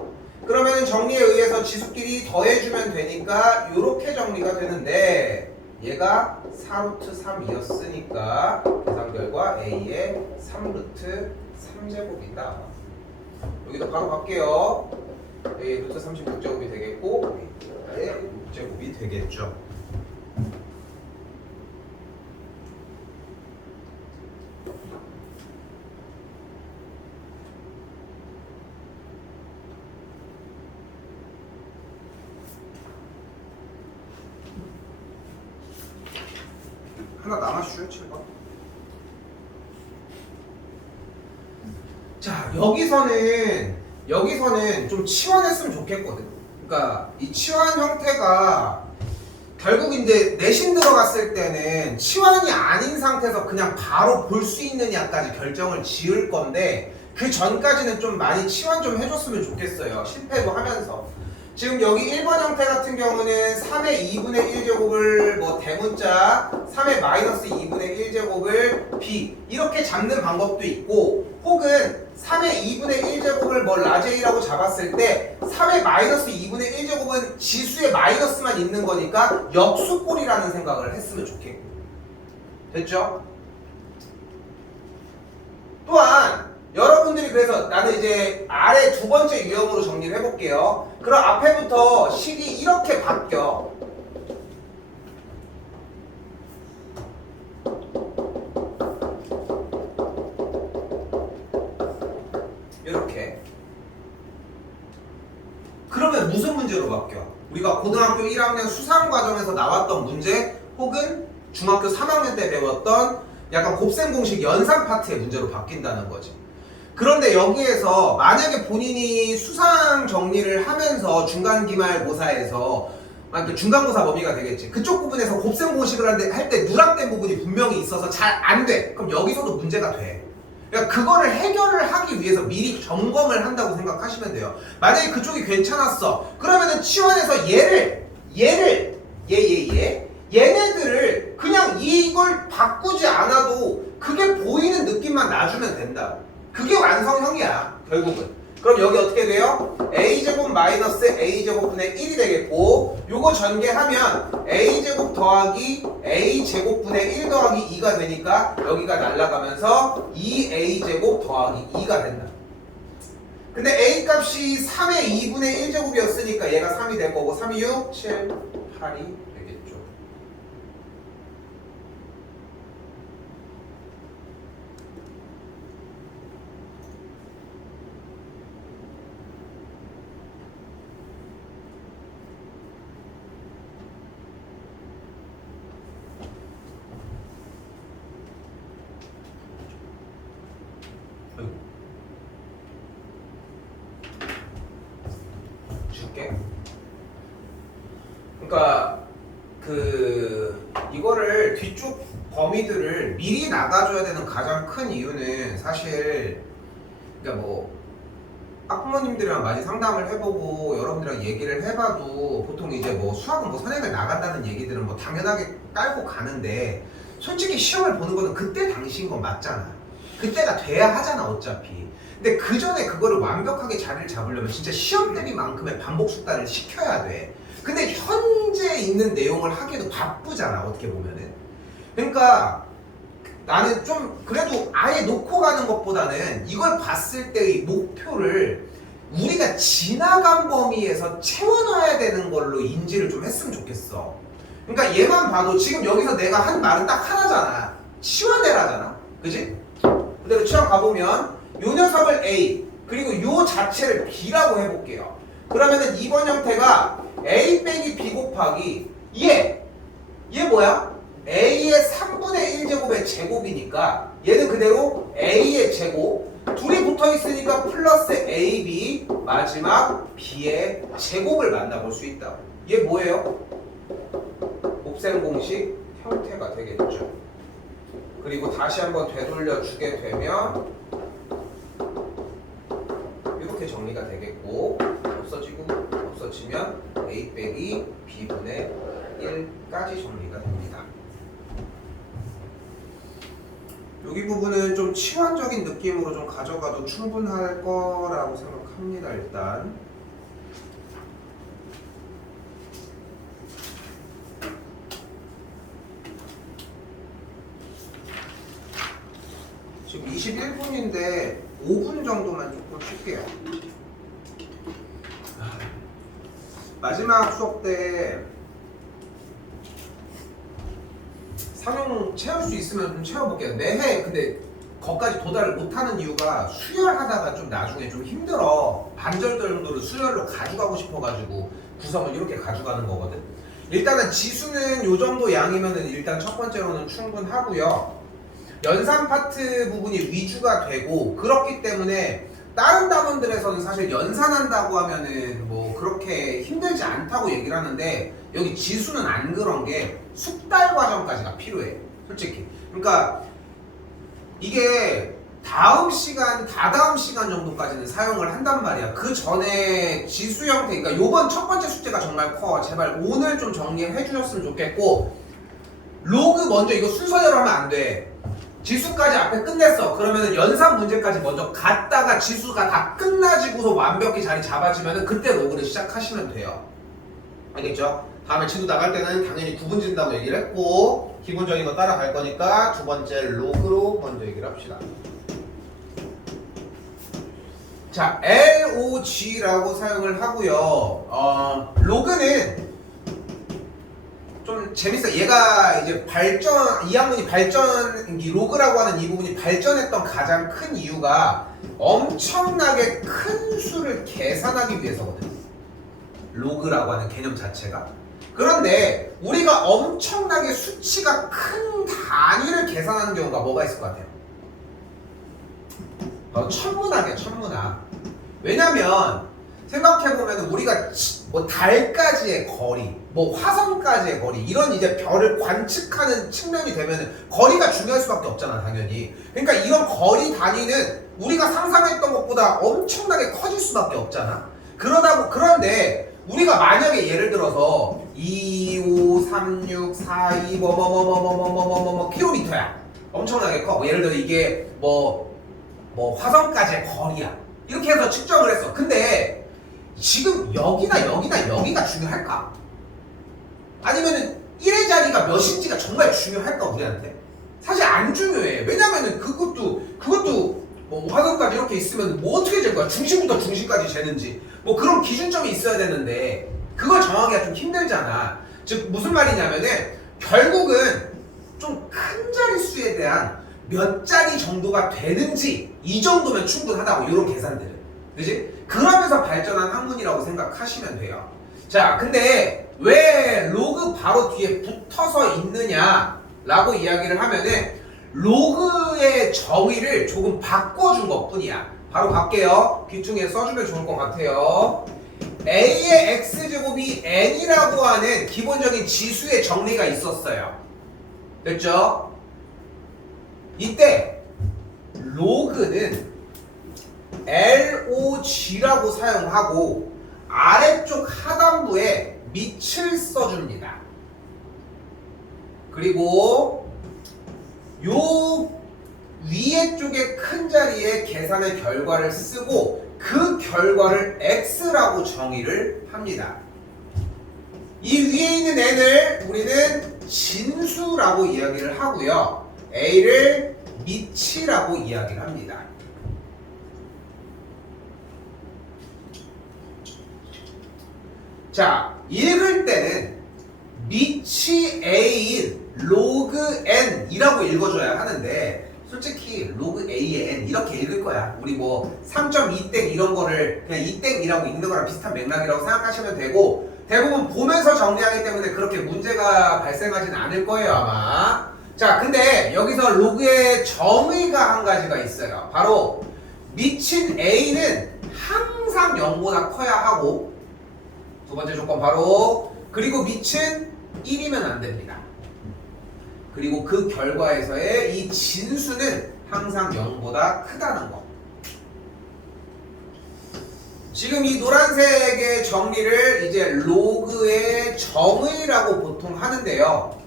그러면 정리에 의해서 지수끼리 더해주면 되니까 이렇게 정리가 되는데, 얘가 4루트 3이었으니까 계산 결과 A의 3루트 3제곱이다. 여기도 바로 갈게요. A 루트 36제곱이 되겠고 A의 6제곱이 되겠죠. 하나 남았슈 7번. 자, 여기서는 좀 치환했으면 좋겠거든. 그러니까 이 치환 형태가 결국 이제 내신 들어갔을 때는 치환이 아닌 상태에서 그냥 바로 볼 수 있느냐까지 결정을 지을 건데, 그 전까지는 좀 많이 치환 좀 해줬으면 좋겠어요. 실패도 하면서. 지금 여기 1번 형태 같은 경우는 3의 2분의 1제곱을 뭐 대문자, 3의 마이너스 2분의 1제곱을 b 이렇게 잡는 방법도 있고, 혹은 3의 2분의 1제곱을 뭐 라제이라고 잡았을 때 3의 마이너스 2분의 1제곱은 지수의 마이너스만 있는 거니까 역수꼴이라는 생각을 했으면 좋겠고. 됐죠? 또한 여러분들이 그래서 나는 이제 아래 두 번째 유형으로 정리를 해볼게요. 그럼 앞에부터 식이 이렇게 바뀌어. 이렇게. 그러면 무슨 문제로 바뀌어? 우리가 고등학교 1학년 수상과정에서 나왔던 문제, 혹은 중학교 3학년 때 배웠던 약간 곱셈 공식 연산 파트의 문제로 바뀐다는 거지. 그런데 여기에서 만약에 본인이 수상 정리를 하면서 중간기말고사에서, 그 중간고사 범위가 되겠지, 그쪽 부분에서 곱셈 공식을 할 때 누락된 부분이 분명히 있어서 잘 안 돼. 그럼 여기서도 문제가 돼. 그러니까 그거를 해결을 하기 위해서 미리 점검을 한다고 생각하시면 돼요. 만약에 그쪽이 괜찮았어, 그러면은 치환해서 얘네들을 그냥 이걸 바꾸지 않아도 그게 보이는 느낌만 놔주면 된다. 그게 완성형이야 결국은. 그럼 여기 어떻게 돼요? a제곱 마이너스 a제곱분의 1이 되겠고, 요거 요거 전개하면 a제곱 더하기 a제곱분의 1 더하기 2가 되니까 여기가 날아가면서 2a제곱 더하기 2가 된다. 근데 a 값이 3의 2분의 1제곱이었으니까 얘가 3이 될 거고 3이 6, 7, 8이 되겠죠. 줄게. 그러니까 이거를 뒤쪽 범위들을 미리 나가줘야 되는 가장 큰 이유는 사실 그러니까 뭐 학부모님들이랑 많이 상담을 해보고 여러분들이랑 얘기를 해봐도 보통 이제 뭐 수학은 뭐 선행을 나간다는 얘기들은 뭐 당연하게 깔고 가는데 솔직히 시험을 보는 거는 그때 당시인 건 맞잖아. 그때가 돼야 하잖아 어차피. 근데 그 전에 그거를 완벽하게 자리를 잡으려면 진짜 시험 대비만큼의 반복 숙달을 시켜야 돼. 근데 현재 있는 내용을 하기에도 바쁘잖아 어떻게 보면은. 그러니까 나는 좀 그래도 아예 놓고 가는 것보다는 이걸 봤을 때의 목표를 우리가 지나간 범위에서 채워넣어야 되는 걸로 인지를 좀 했으면 좋겠어. 그러니까 얘만 봐도 지금 여기서 내가 한 말은 딱 하나잖아. 치워내라잖아. 그지? 그대로 치워 가보면 요 녀석을 A 그리고 요 자체를 B라고 해볼게요. 그러면은 이번 형태가 A 빼기 B 곱하기 얘 뭐야? A의 3분의 1제곱의 제곱이니까 얘는 그대로 A의 제곱 둘이 붙어있으니까 플러스 AB 마지막 B의 제곱을 만나볼 수 있다. 얘 뭐예요? 곱셈 공식 형태가 되겠죠. 그리고 다시 한번 되돌려 주게 되면 이렇게 정리가 되겠고 없어지면 A 빼기 B분의 1까지 정리가 됩니다. 여기 부분은 좀 치환적인 느낌으로 좀 가져가도 충분할 거라고 생각합니다. 일단 지금 21분인데 5분 정도만 조금 쉴게요. 마지막 수업 때 상용 채울 수 있으면 좀 채워볼게요. 매해 근데 거기까지 도달을 못하는 이유가 수열하다가 좀 나중에 좀 힘들어. 반절 정도를 수열로 가져가고 싶어가지고 구성을 이렇게 가져가는 거거든. 일단은 지수는 요 정도 양이면은 일단 첫 번째로는 충분하고요. 연산 파트 부분이 위주가 되고 그렇기 때문에 다른 단원들에서는 사실 연산한다고 하면은 뭐 그렇게 힘들지 않다고 얘기를 하는데 여기 지수는 안 그런 게 숙달 과정까지가 필요해 솔직히. 그러니까 이게 다음 시간 다다음 시간 정도까지는 사용을 한단 말이야. 그 전에 지수 형태 그러니까 요번 첫 번째 숙제가 정말 커. 제발 오늘 좀 정리해 주셨으면 좋겠고 로그 먼저 이거 순서대로 하면 안 돼. 지수까지 앞에 끝냈어. 그러면은 연산 문제까지 먼저 갔다가 지수가 다 끝나지고서 완벽히 자리 잡아지면은 그때 로그를 시작하시면 돼요. 알겠죠? 다음에 지수 나갈 때는 당연히 구분진다고 얘기를 했고 기본적인 거 따라갈 거니까 두 번째 로그로 먼저 얘기를 합시다. 자, LOG라고 사용을 하고요. 로그는 좀 재밌어. 얘가 이제 이 학문이 이 로그라고 하는 이 부분이 발전했던 가장 큰 이유가 엄청나게 큰 수를 계산하기 위해서거든. 로그라고 하는 개념 자체가. 그런데 우리가 엄청나게 수치가 큰 단위를 계산하는 경우가 뭐가 있을 것 같아요? 천문학이야, 천문학. 왜냐면 생각해보면 우리가 뭐 달까지의 거리, 뭐 화성까지의 거리 이런 이제 별을 관측하는 측면이 되면 거리가 중요할 수밖에 없잖아 당연히. 그러니까 이런 거리 단위는 우리가 상상했던 것보다 엄청나게 커질 수밖에 없잖아. 그런데 우리가 만약에 예를 들어서 2, 5, 3, 6, 4, 2 킬로미터야. 엄청나게 커. 예를 들어 이게 뭐 화성까지의 거리야. 이렇게 해서 측정을 했어. 근데 지금 여기가 중요할까? 아니면은 1의 자리가 몇인지가 정말 중요할까 우리한테? 사실 안 중요해. 왜냐면은 그것도 뭐 화살까지 이렇게 있으면 뭐 어떻게 잴 거야? 중심부터 중심까지 재는지 뭐 그런 기준점이 있어야 되는데 그걸 정하기가 좀 힘들잖아. 즉 무슨 말이냐면은 결국은 좀 큰 자릿수에 대한 몇 자리 정도가 되는지 이 정도면 충분하다고 이런 계산들은. 그지? 그러면서 발전한 학문이라고 생각하시면 돼요. 자, 근데 왜 로그 바로 뒤에 붙어서 있느냐 라고 이야기를 하면은 로그의 정의를 조금 바꿔준 것 뿐이야. 바로 갈게요. 귀퉁이에 써주면 좋을 것 같아요. A의 x제곱이 n이라고 하는 기본적인 지수의 정리가 있었어요. 됐죠? 이때 로그는 LOG라고 사용하고 아래쪽 하단부에 밑을 써줍니다. 그리고 요 위에 쪽에 큰 자리에 계산의 결과를 쓰고 그 결과를 x라고 정의를 합니다. 이 위에 있는 n을 우리는 진수라고 이야기를 하고요. a를 밑이라고 이야기를 합니다. 자, 읽을 때는 밑이 a인 로그 n이라고 읽어줘야 하는데 솔직히 로그 a의 n 이렇게 읽을 거야. 우리 뭐 3.2땡 이런 거를 그냥 2땡이라고 읽는 거랑 비슷한 맥락이라고 생각하시면 되고 대부분 보면서 정리하기 때문에 그렇게 문제가 발생하진 않을 거예요 아마. 자, 근데 여기서 로그의 정의가 한 가지가 있어요. 바로 밑인 a는 항상 0보다 커야 하고 두 번째 조건 바로 그리고 밑은 1이면 안 됩니다. 그리고 그 결과에서의 이 진수는 항상 0보다 크다는 거. 지금 이 노란색의 정리를 이제 로그의 정의라고 보통 하는데요.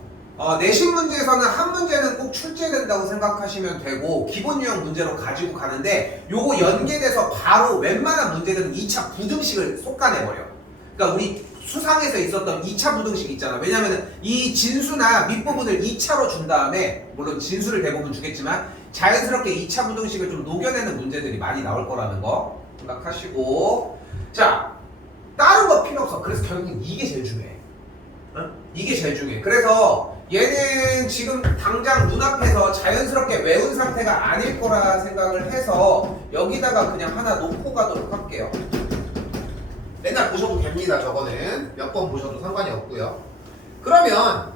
내신 문제에서는 한 문제는 꼭 출제된다고 생각하시면 되고 기본 유형 문제로 가지고 가는데 요거 연계돼서 바로 웬만한 문제들은 2차 부등식을 솎아내버려. 그러니까 우리 수상에서 있었던 2차 부등식 있잖아. 왜냐면은 이 진수나 밑부분을 2차로 준 다음에 물론 진수를 대부분 주겠지만 자연스럽게 2차 부등식을 좀 녹여내는 문제들이 많이 나올 거라는 거 생각하시고 자, 다른 거 필요 없어. 그래서 결국은 이게 제일 중요해. 응? 이게 제일 중요해. 그래서 얘는 지금 당장 눈앞에서 자연스럽게 외운 상태가 아닐 거라 생각을 해서 여기다가 그냥 하나 놓고 가도록 할게요. 맨날 보셔도 됩니다. 저거는 몇 번 보셔도 상관이 없고요. 그러면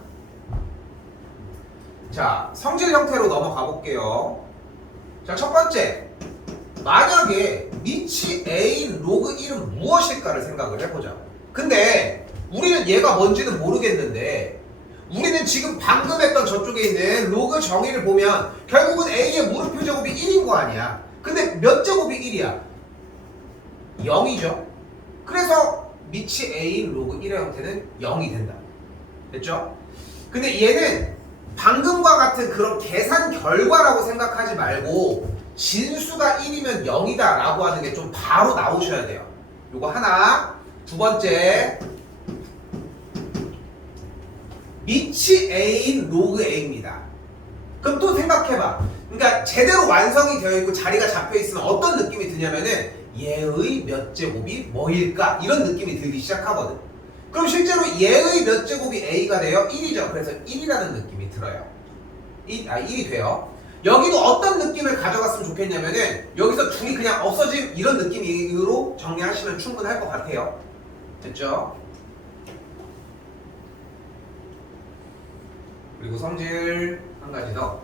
자, 성질 형태로 넘어가 볼게요. 자, 첫 번째 만약에 밑이 a인 로그 1은 무엇일까를 생각을 해보자. 근데 우리는 얘가 뭔지는 모르겠는데 우리는 지금 방금 했던 저쪽에 있는 로그 정의를 보면 결국은 a의 무릎표 제곱이 1인 거 아니야. 근데 몇 제곱이 1이야? 0이죠. 그래서 밑이 a인 로그 1의 형태는 0이 된다. 됐죠? 근데 얘는 방금과 같은 그런 계산 결과라고 생각하지 말고 진수가 1이면 0이다 라고 하는 게 좀 바로 나오셔야 돼요. 요거 하나. 두 번째 밑이 a인 로그 a입니다. 그럼 또 생각해봐. 그러니까 제대로 완성이 되어 있고 자리가 잡혀 있으면 어떤 느낌이 드냐면은 얘의 몇 제곱이 뭐일까? 이런 느낌이 들기 시작하거든. 그럼 실제로 얘의 몇 제곱이 a가 돼요? 1이죠. 그래서 1이라는 느낌이 들어요. 1이 돼요. 여기도 어떤 느낌을 가져갔으면 좋겠냐면은 여기서 둘이 그냥 없어짐 이런 느낌으로 정리하시면 충분할 것 같아요. 됐죠? 그리고 성질 한 가지 더.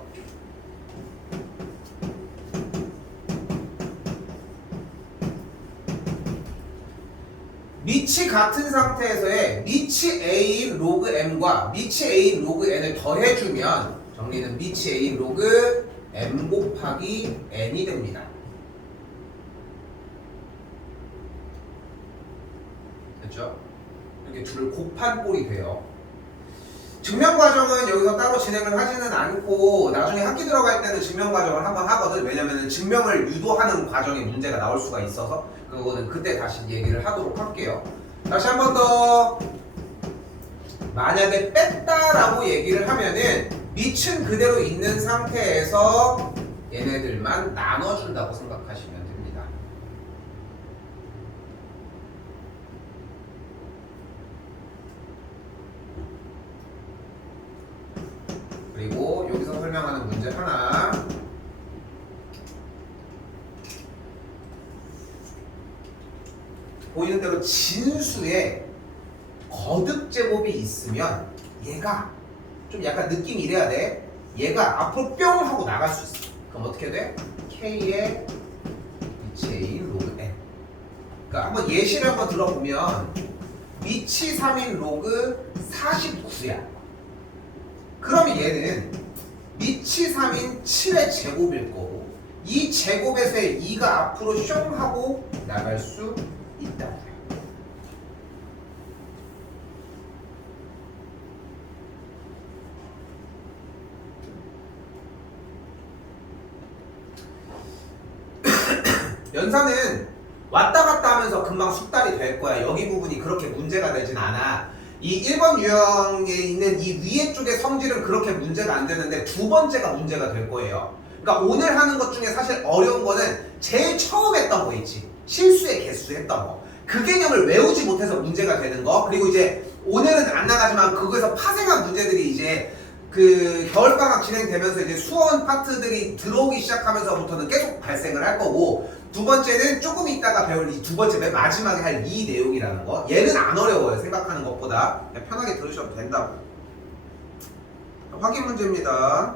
밑이 같은 상태에서의 밑이 a인 로그 m과 밑이 a인 로그 n을 더해주면 정리는 밑이 a인 로그 m 곱하기 n이 됩니다. 됐죠? 이렇게 둘을 곱한 꼴이 돼요. 증명 과정은 여기서 따로 진행을 하지는 않고 나중에 학기 들어갈 때는 증명 과정을 한번 하거든. 왜냐면은 증명을 유도하는 과정에 문제가 나올 수가 있어서 그거는 그때 다시 얘기를 하도록 할게요. 다시 한 번 더 만약에 뺐다라고 얘기를 하면은 밑은 그대로 있는 상태에서 얘네들만 나눠준다고 생각하시면 됩니다. 그리고 여기서 설명하는 문제 하나. 보이는 대로 진수에 거듭 제곱이 있으면 얘가 좀 약간 느낌이 이래야 돼. 얘가 앞으로 뿅 하고 나갈 수 있어. 그럼 어떻게 돼? K의 2체인 로그 N. 그러니까 한번 예시를 한번 들어보면 밑이 3인 로그 49야. 그러면 얘는 밑이 3인 7의 제곱일 거고 이 제곱에서의 2가 앞으로 슝 하고 나갈 수 있다. 연산은 왔다 갔다 하면서 금방 숙달이 될 거야. 여기 부분이 그렇게 문제가 되진 않아. 이 1번 유형에 있는 이 위에 쪽의 성질은 그렇게 문제가 안 되는데 두 번째가 문제가 될 거예요. 그러니까 오늘 하는 것 중에 사실 어려운 거는 제일 처음 했던 거 있지. 실수의 개수 했던 거. 그 개념을 외우지 못해서 문제가 되는 거. 그리고 이제 오늘은 안 나가지만 그거에서 파생한 문제들이 이제 그 겨울방학 진행되면서 이제 수원 파트들이 들어오기 시작하면서부터는 계속 발생을 할 거고 두 번째는 조금 있다가 배울 이 두 번째 맨 마지막에 할 이 내용이라는 거. 얘는 안 어려워요. 생각하는 것보다. 그냥 편하게 들으셔도 된다고. 확인 문제입니다.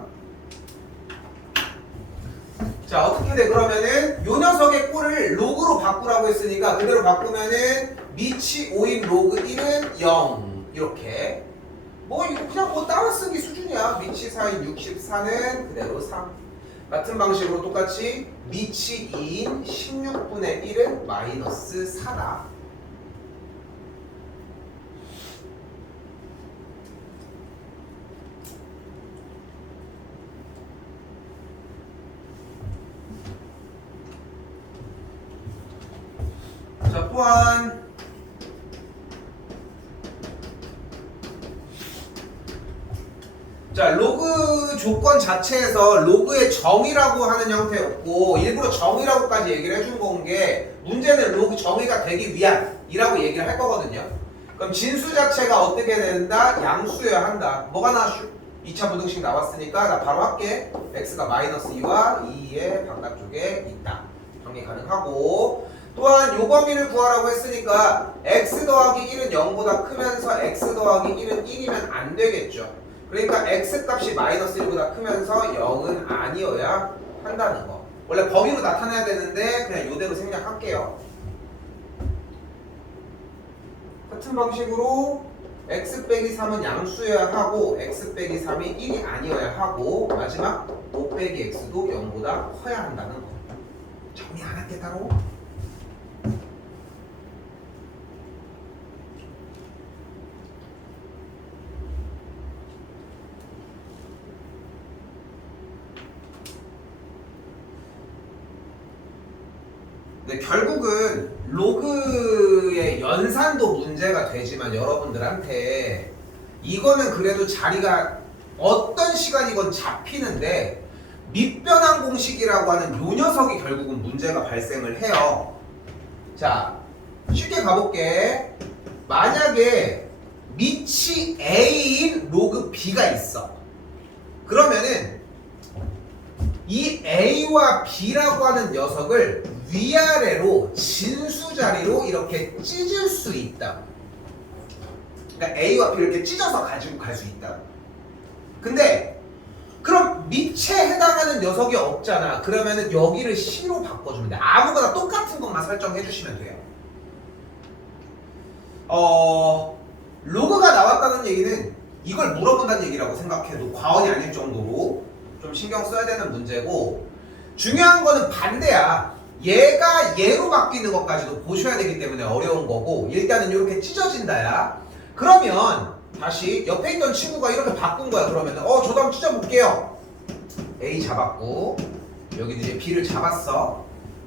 자, 어떻게 돼? 그러면은 요 녀석의 꼴을 로그로 바꾸라고 했으니까 그대로 바꾸면은 밑이 5인 로그 1은 0 이렇게. 뭐 이거 그냥 뭐 따라쓰기 수준이야. 밑이 4인 64는 그대로 3. 같은 방식으로 똑같이 밑이 2인 16분의 1은 마이너스 4다. 자, 또한 자, 로그 조건 자체에서 로그의 정의라고 하는 형태였고 일부러 정의라고까지 얘기를 해준 건 게 문제는 로그 정의가 되기 위한 이라고 얘기를 할 거거든요. 그럼 진수 자체가 어떻게 된다? 양수여야 한다. 뭐가 나왔슈? 2차 부등식 나왔으니까 나 바로 할게. x가 마이너스 2와 2의 바깥쪽에 있다. 정리 가능하고 또한 요 범위를 구하라고 했으니까 x 더하기 1은 0보다 크면서 x 더하기 1은 1이면 안 되겠죠. 그러니까 x 값이 마이너스 1보다 크면서 0은 아니어야 한다는 거. 원래 범위로 나타내야 되는데 그냥 이대로 생략할게요. 같은 방식으로 x 빼기 3은 양수여야 하고 x 빼기 3이 1이 아니어야 하고 마지막 5 빼기 x도 0보다 커야 한다는 거. 정리 안 할게 따로. 네, 결국은 로그의 연산도 문제가 되지만 여러분들한테 이거는 그래도 자리가 어떤 시간이건 잡히는데 밑변환 공식이라고 하는 요 녀석이 결국은 문제가 발생을 해요. 자, 쉽게 가볼게. 만약에 밑이 A인 로그 B가 있어. 그러면은 이 A와 B라고 하는 녀석을 위아래로 진수 자리로 이렇게 찢을 수 있다. 그러니까 A와 B를 이렇게 찢어서 가지고 갈 수 있다. 근데 그럼 밑에 해당하는 녀석이 없잖아. 그러면은 여기를 C로 바꿔주면 돼. 아무거나 똑같은 것만 설정해 주시면 돼요. 로그가 나왔다는 얘기는 이걸 물어본다는 얘기라고 생각해도 과언이 아닐 정도로 좀 신경 써야 되는 문제고 중요한 거는 반대야. 얘가 얘로 바뀌는 것까지도 보셔야 되기 때문에 어려운 거고 일단은 이렇게 찢어진다야. 그러면 다시 옆에 있던 친구가 이렇게 바꾼 거야. 그러면 저도 한번 찢어볼게요. A 잡았고 여기도 이제 B를 잡았어.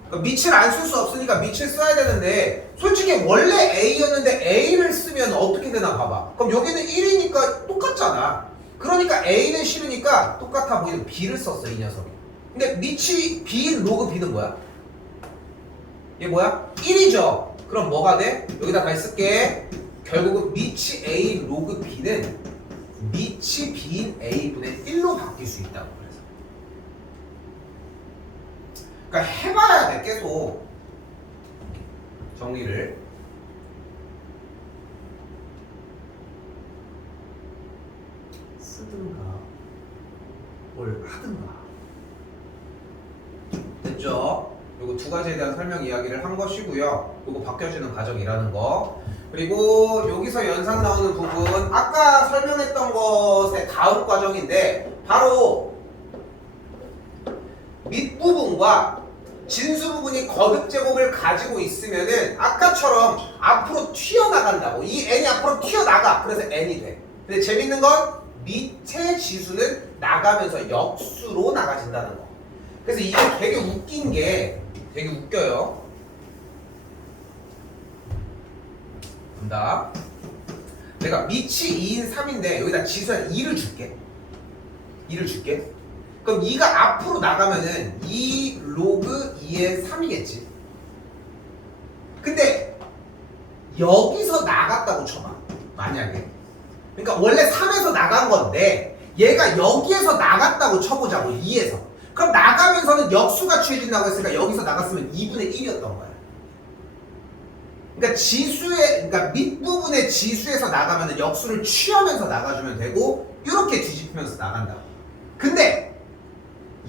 그러니까 밑을 안 쓸 수 없으니까 밑을 써야 되는데 솔직히 원래 A였는데 A를 쓰면 어떻게 되나 봐봐. 그럼 여기는 1이니까 똑같잖아. 그러니까 A는 싫으니까 똑같아 보이는 B를 썼어 이 녀석이. 근데 밑이 B 로그 B는 뭐야? 얘 뭐야? 1이죠. 그럼 뭐가 돼? 여기다 다시 쓸게. 결국은 밑이 A 로그 B는 밑이 B인 A분의 1로 바뀔 수 있다고 그래서. 그러니까 해봐야 돼 계속 정리를. 쓰든가 뭘 하든가. 됐죠? 요거 두 가지에 대한 설명 이야기를 한 것이고요. 요거 바뀌어지는 과정이라는 거. 그리고 여기서 연상 나오는 부분 아까 설명했던 것의 다음 과정인데 바로 밑부분과 진수 부분이 거듭 제곱을 가지고 있으면은 아까처럼 앞으로 튀어나간다고. 이 n이 앞으로 튀어나가. 그래서 n이 돼. 근데 재밌는 건 밑에 지수는 나가면서 역수로 나가진다는 거. 그래서 이게 되게 웃긴 게 되게 웃겨요. 본다. 내가 밑이 2인 3인데 여기다 지수한 2를 줄게. 2를 줄게. 그럼 2가 앞으로 나가면은 2 로그 2의 3이겠지. 근데 여기서 나갔다고 쳐봐. 만약에. 그러니까 원래 3에서 나간 건데 얘가 여기에서 나갔다고 쳐보자고. 2에서. 그럼 나가면서는 역수가 취해진다고 했으니까 여기서 나갔으면 2분의 1이었던 거야. 그러니까 그러니까 밑부분의 지수에서 나가면은 역수를 취하면서 나가주면 되고 이렇게 뒤집히면서 나간다고. 근데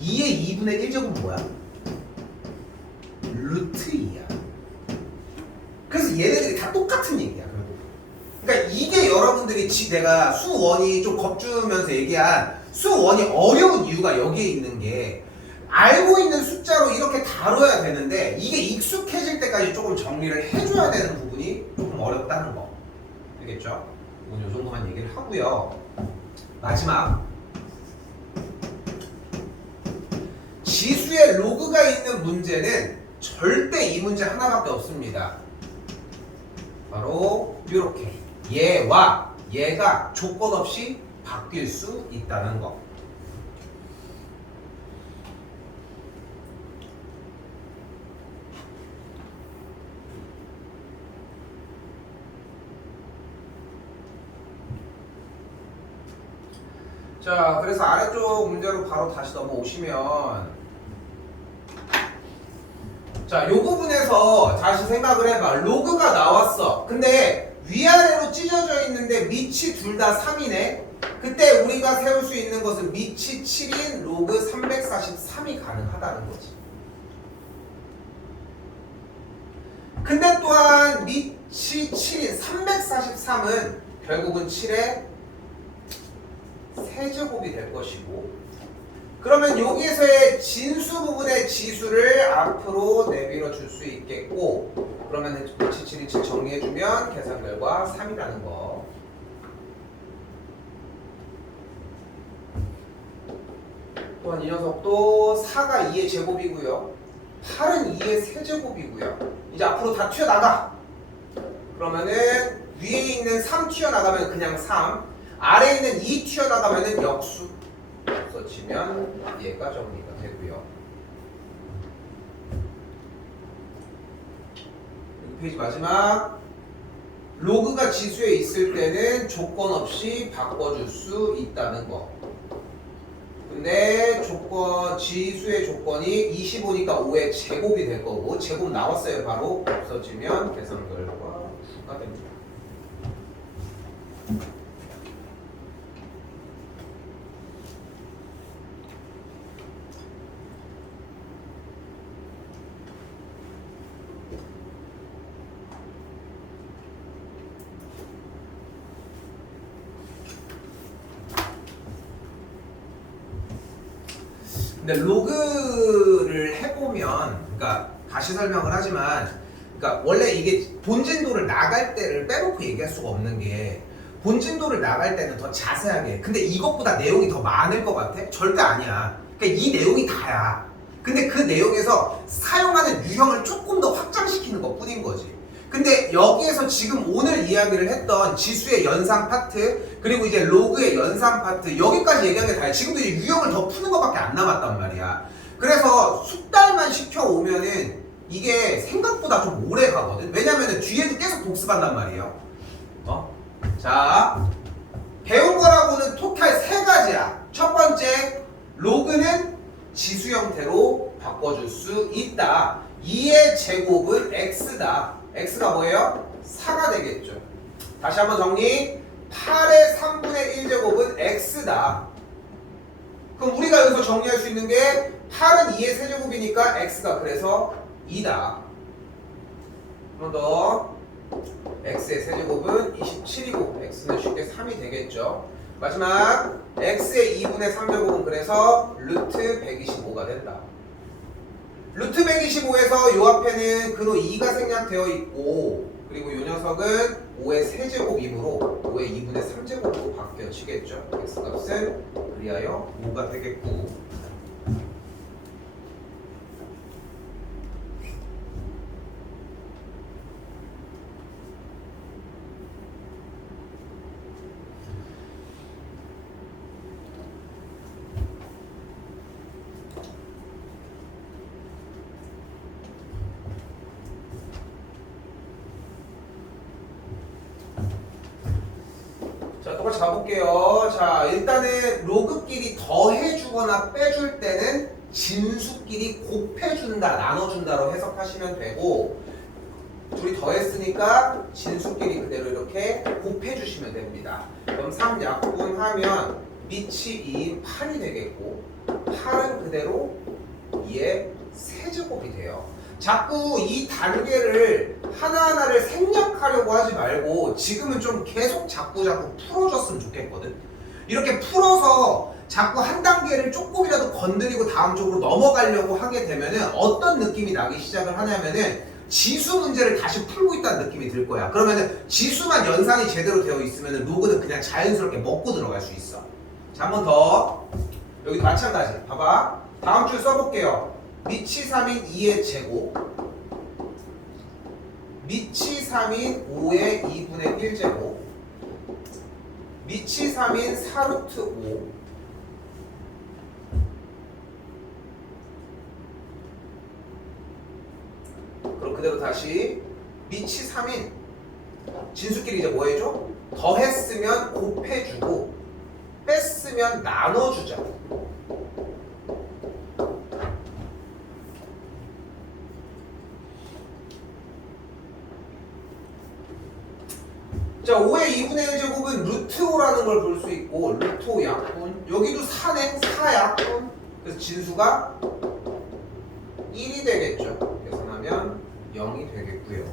2의 2분의 1제곱은 뭐야? 루트 2야. 그래서 얘네들이 다 똑같은 얘기야. 그러니까 이게 여러분들이 내가 수1이 좀 겁주면서 얘기한 수1이 어려운 이유가 여기에 있는 게 알고 있는 숫자로 이렇게 다뤄야 되는데 이게 익숙해질 때까지 조금 정리를 해줘야 되는 부분이 조금 어렵다는 거. 알겠죠? 이건 이 정도만 얘기를 하고요. 마지막. 지수에 로그가 있는 문제는 절대 이 문제 하나밖에 없습니다. 바로 이렇게 얘와 얘가 조건 없이 바뀔 수 있다는 거. 자, 그래서 아래쪽 문제로 바로 다시 넘어오시면 자, 요 부분에서 다시 생각을 해봐. 로그가 나왔어. 근데 위아래로 찢어져 있는데 밑이 둘 다 3이네. 그때 우리가 세울 수 있는 것은 밑이 7인 로그 343이 가능하다는 거지. 근데 또한 밑이 7인 343은 결국은 7의 세제곱이 될 것이고, 그러면 여기에서의 진수 부분의 지수를 앞으로 내밀어 줄 수 있겠고, 그러면 밑이 7인 7 정리해주면 계산 결과 3이라는 거. 또한 이 녀석도 4가 2의 제곱이고요, 8은 2의 세제곱이고요. 이제 앞으로 다 튀어나가. 그러면은 위에 있는 3 튀어나가면 그냥 3, 아래에 있는 2 튀어나가면은 역수 써치면 얘가 정리가 되고요. 페이지 마지막. 로그가 지수에 있을 때는 조건 없이 바꿔줄 수 있다는 거. 근데 지수의 조건이 25니까 5의 제곱이 될 거고, 제곱 나왔어요. 바로 없어지면 계산 결과 9가 됩니다. 근데 로그를 해보면, 그러니까 다시 설명을 하지만, 그러니까 원래 이게 본진도를 나갈 때를 빼놓고 얘기할 수가 없는 게, 본진도를 나갈 때는 더 자세하게. 근데 이것보다 내용이 더 많을 것 같아? 절대 아니야. 그러니까 이 내용이 다야. 근데 그 내용에서 사용하는 유형을 조금 더 확장시키는 것 뿐인 거지. 근데 여기에서 지금 오늘 이야기를 했던 지수의 연산 파트 그리고 이제 로그의 연산 파트 여기까지 얘기한 게 다야. 지금도 이제 유형을 더 푸는 것밖에 안 남았단 말이야. 그래서 숙달만 시켜오면은 이게 생각보다 좀 오래 가거든. 왜냐면은 뒤에도 계속 복습한단 말이에요. 자, 배운 거라고는 토탈 3가지야. 첫 번째, 로그는 지수 형태로 바꿔줄 수 있다. 2의 제곱은 x다. x가 뭐예요? 4가 되겠죠. 다시 한번 정리. 8의 3분의 1제곱은 x다. 그럼 우리가 여기서 정리할 수 있는 게 8은 2의 세제곱이니까 x가 그래서 2다. 한 번 더. x의 세제곱은 27이고 x는 쉽게 3이 되겠죠. 마지막 x의 2분의 3제곱은 그래서 루트 125가 된다. 루트 125에서 요 앞에는 근호 2가 생략되어 있고 그리고 요 녀석은 5의 세제곱이므로 5의 2분의 3제곱으로 바뀌어지겠죠. x값은 그리하여 5가 되겠고 자, 똑같이 가볼게요. 자, 일단은 로그끼리 더해주거나 빼줄 때는 진수끼리 곱해준다, 나눠준다로 해석하시면 되고 둘이 더했으니까 진수끼리 그대로 이렇게 곱해주시면 됩니다. 그럼 3약분하면 밑이 2인 8이 되겠고 8은 그대로 2의 세제곱이 돼요. 자꾸 이 단계를 하나하나를 생략하려고 하지 말고 지금은 좀 계속 자꾸 풀어줬으면 좋겠거든. 이렇게 풀어서 자꾸 한 단계를 조금이라도 건드리고 다음 쪽으로 넘어가려고 하게 되면은 어떤 느낌이 나기 시작을 하냐면은 지수 문제를 다시 풀고 있다는 느낌이 들 거야. 그러면은 지수만 연산이 제대로 되어 있으면은 로그는 그냥 자연스럽게 먹고 들어갈 수 있어. 자, 한 번 더. 여기도 마찬가지. 봐봐. 다음 줄 써볼게요. 밑이 3인 2의 제곱 밑이 3인 5의 2분의 1제곱 밑이 3인 4루트 5 그럼 그대로 다시 밑이 3인 진수끼리 이제 뭐 해줘? 더했으면 곱해주고 뺐으면 나눠주자. 자, 5의 2분의 1제곱은 루트 5라는 걸 볼 수 있고 루트 5 약분 여기도 4네 4약분 그래서 진수가 1이 되겠죠. 계산하면 0이 되겠고요.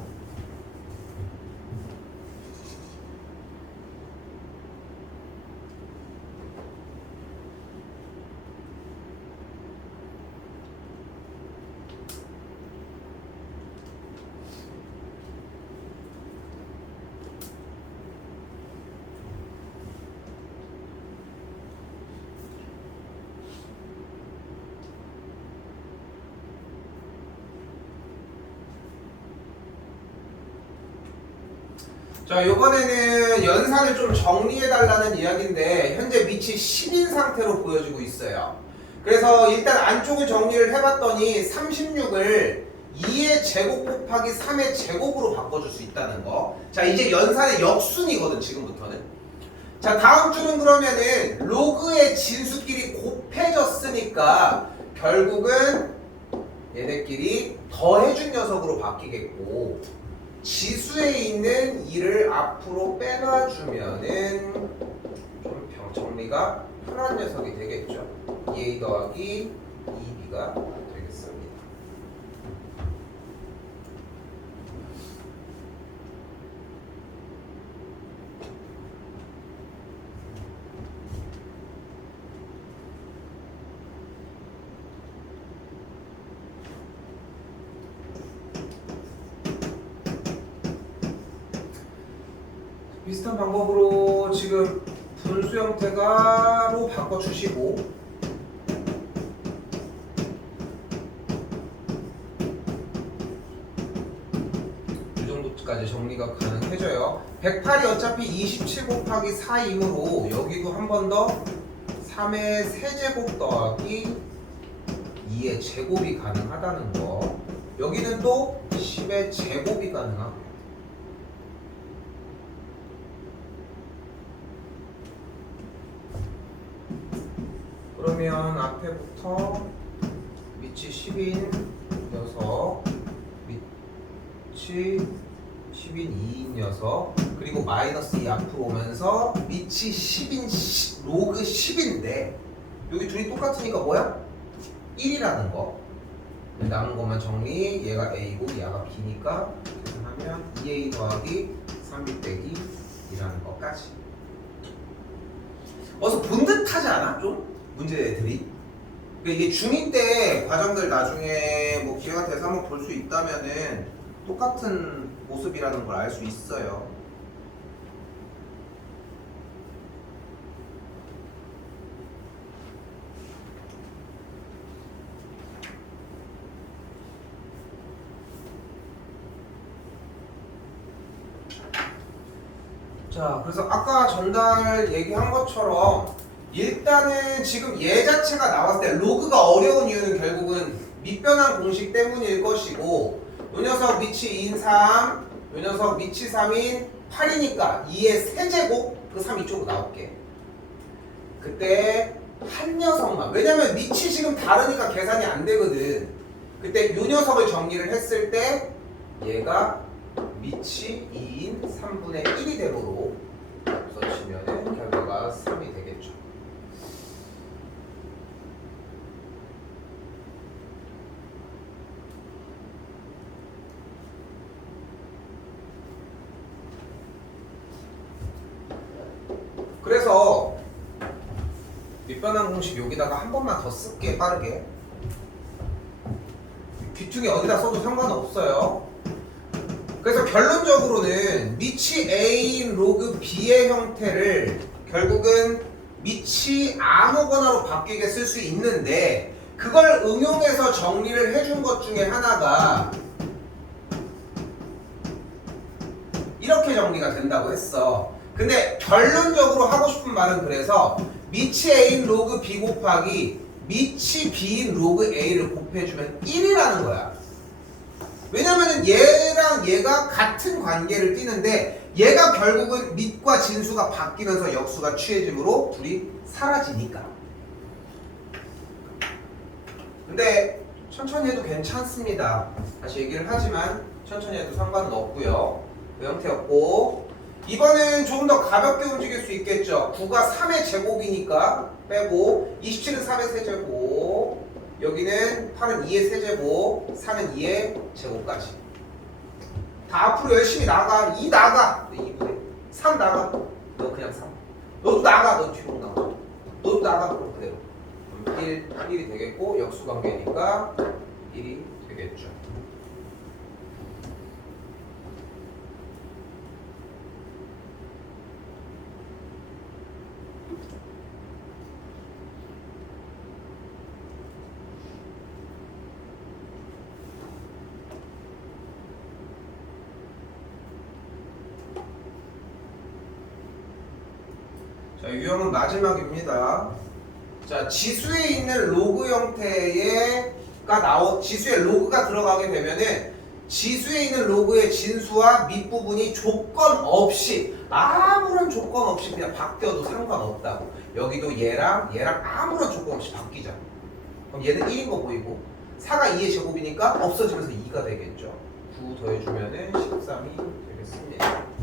자, 이번에는 연산을 좀 정리해달라는 이야기인데 현재 밑이 10인 상태로 보여지고 있어요. 그래서 일단 안쪽을 정리를 해봤더니 36을 2의 제곱 곱하기 3의 제곱으로 바꿔줄 수 있다는 거. 자, 이제 연산의 역순이거든 지금부터는. 자, 다음 줄은 그러면은 로그의 진수끼리 곱해졌으니까 결국은 얘네끼리 더해준 녀석으로 바뀌겠고 지수에 있는 2를 앞으로 빼놔주면은 좀 정리가 편한 녀석이 되겠죠. 2a 더하기 2b가 되겠습니다. 비슷한 방법으로 지금 분수 형태가로 바꿔주시고 이제 정리가 가능해져요. 108이 어차피 27 곱하기 4이므로 여기도 한 번 더 3의 세제곱 더하기 2의 제곱이 가능하다는 거. 여기는 또 10의 제곱이 가능하고. 그러면 앞에부터 밑이 10인 녀석, 밑이 10인 2인 녀석, 그리고 마이너스 2 앞으로 오면서 밑이 10인 로그 10인데 여기 둘이 똑같으니까 뭐야? 1이라는 거. 남은 것만 정리. 얘가 A고 얘가 B니까 계산하면 2A 더하기 3B 빼기 2라는 것까지. 어서 본 듯하지 않아? 좀? 문제들이. 그러니까 이게 중2 때 과정들 나중에 뭐 기회가 돼서 한번 볼 수 있다면은 똑같은 모습이라는 걸 알 수 있어요. 자, 그래서 아까 전달 얘기한 것처럼 일단은 지금 얘 자체가 나왔을 때 로그가 어려운 이유는 결국은 밑변환 공식 때문일 것이고, 요 녀석 밑이 2인 3, 요 녀석 밑이 3인 8이니까 2의 세제곱, 그 3 이쪽으로 나올게. 그때 한 녀석만, 왜냐면 밑이 지금 다르니까 계산이 안 되거든. 그때 요 녀석을 정리를 했을 때 얘가 밑이 2인 3분의 1이 되도록 써주시면 결과가 3이 되겠죠. 그래서 밑변환 공식 여기다가 한 번만 더 쓸게. 빠르게. 귀퉁이 어디다 써도 상관없어요. 그래서 결론적으로는 밑이 A인 로그 B의 형태를 결국은 밑이 아무거나로 바뀌게 쓸 수 있는데, 그걸 응용해서 정리를 해준 것 중에 하나가 이렇게 정리가 된다고 했어. 근데 결론적으로 하고 싶은 말은, 그래서 밑이 A인 로그 B 곱하기 밑이 B인 로그 A를 곱해주면 1이라는 거야. 왜냐면은 얘랑 얘가 같은 관계를 띠는데 얘가 결국은 밑과 진수가 바뀌면서 역수가 취해지므로 둘이 사라지니까. 근데 천천히 해도 괜찮습니다. 다시 얘기를 하지만 천천히 해도 상관은 없고요. 그 형태였고, 이번엔 조금 더 가볍게 움직일 수 있겠죠. 9가 3의 제곱이니까 빼고, 27은 3의 세제곱, 여기는 8은 2의 세제곱, 4는 2의 제곱까지. 다 앞으로 열심히 나가. 2 나가. 2분의 3 나가. 너 그냥 3. 너도 나가. 너 뒤로 나가. 너도 나가. 그럼 그대로. 그럼 1이 되겠고, 역수 관계니까 1이 되겠죠. 자, 유형은 마지막입니다. 자, 지수에 있는 로그 형태가 지수에 로그가 들어가게 되면은 지수에 있는 로그의 진수와 밑부분이 조건 없이, 아무런 조건 없이 그냥 바뀌어도 상관없다고. 여기도 얘랑 아무런 조건 없이 바뀌자. 그럼 얘는 1인 거 보이고, 4가 2의 제곱이니까 없어지면서 2가 되겠죠. 9 더해주면은 13이 되겠습니다.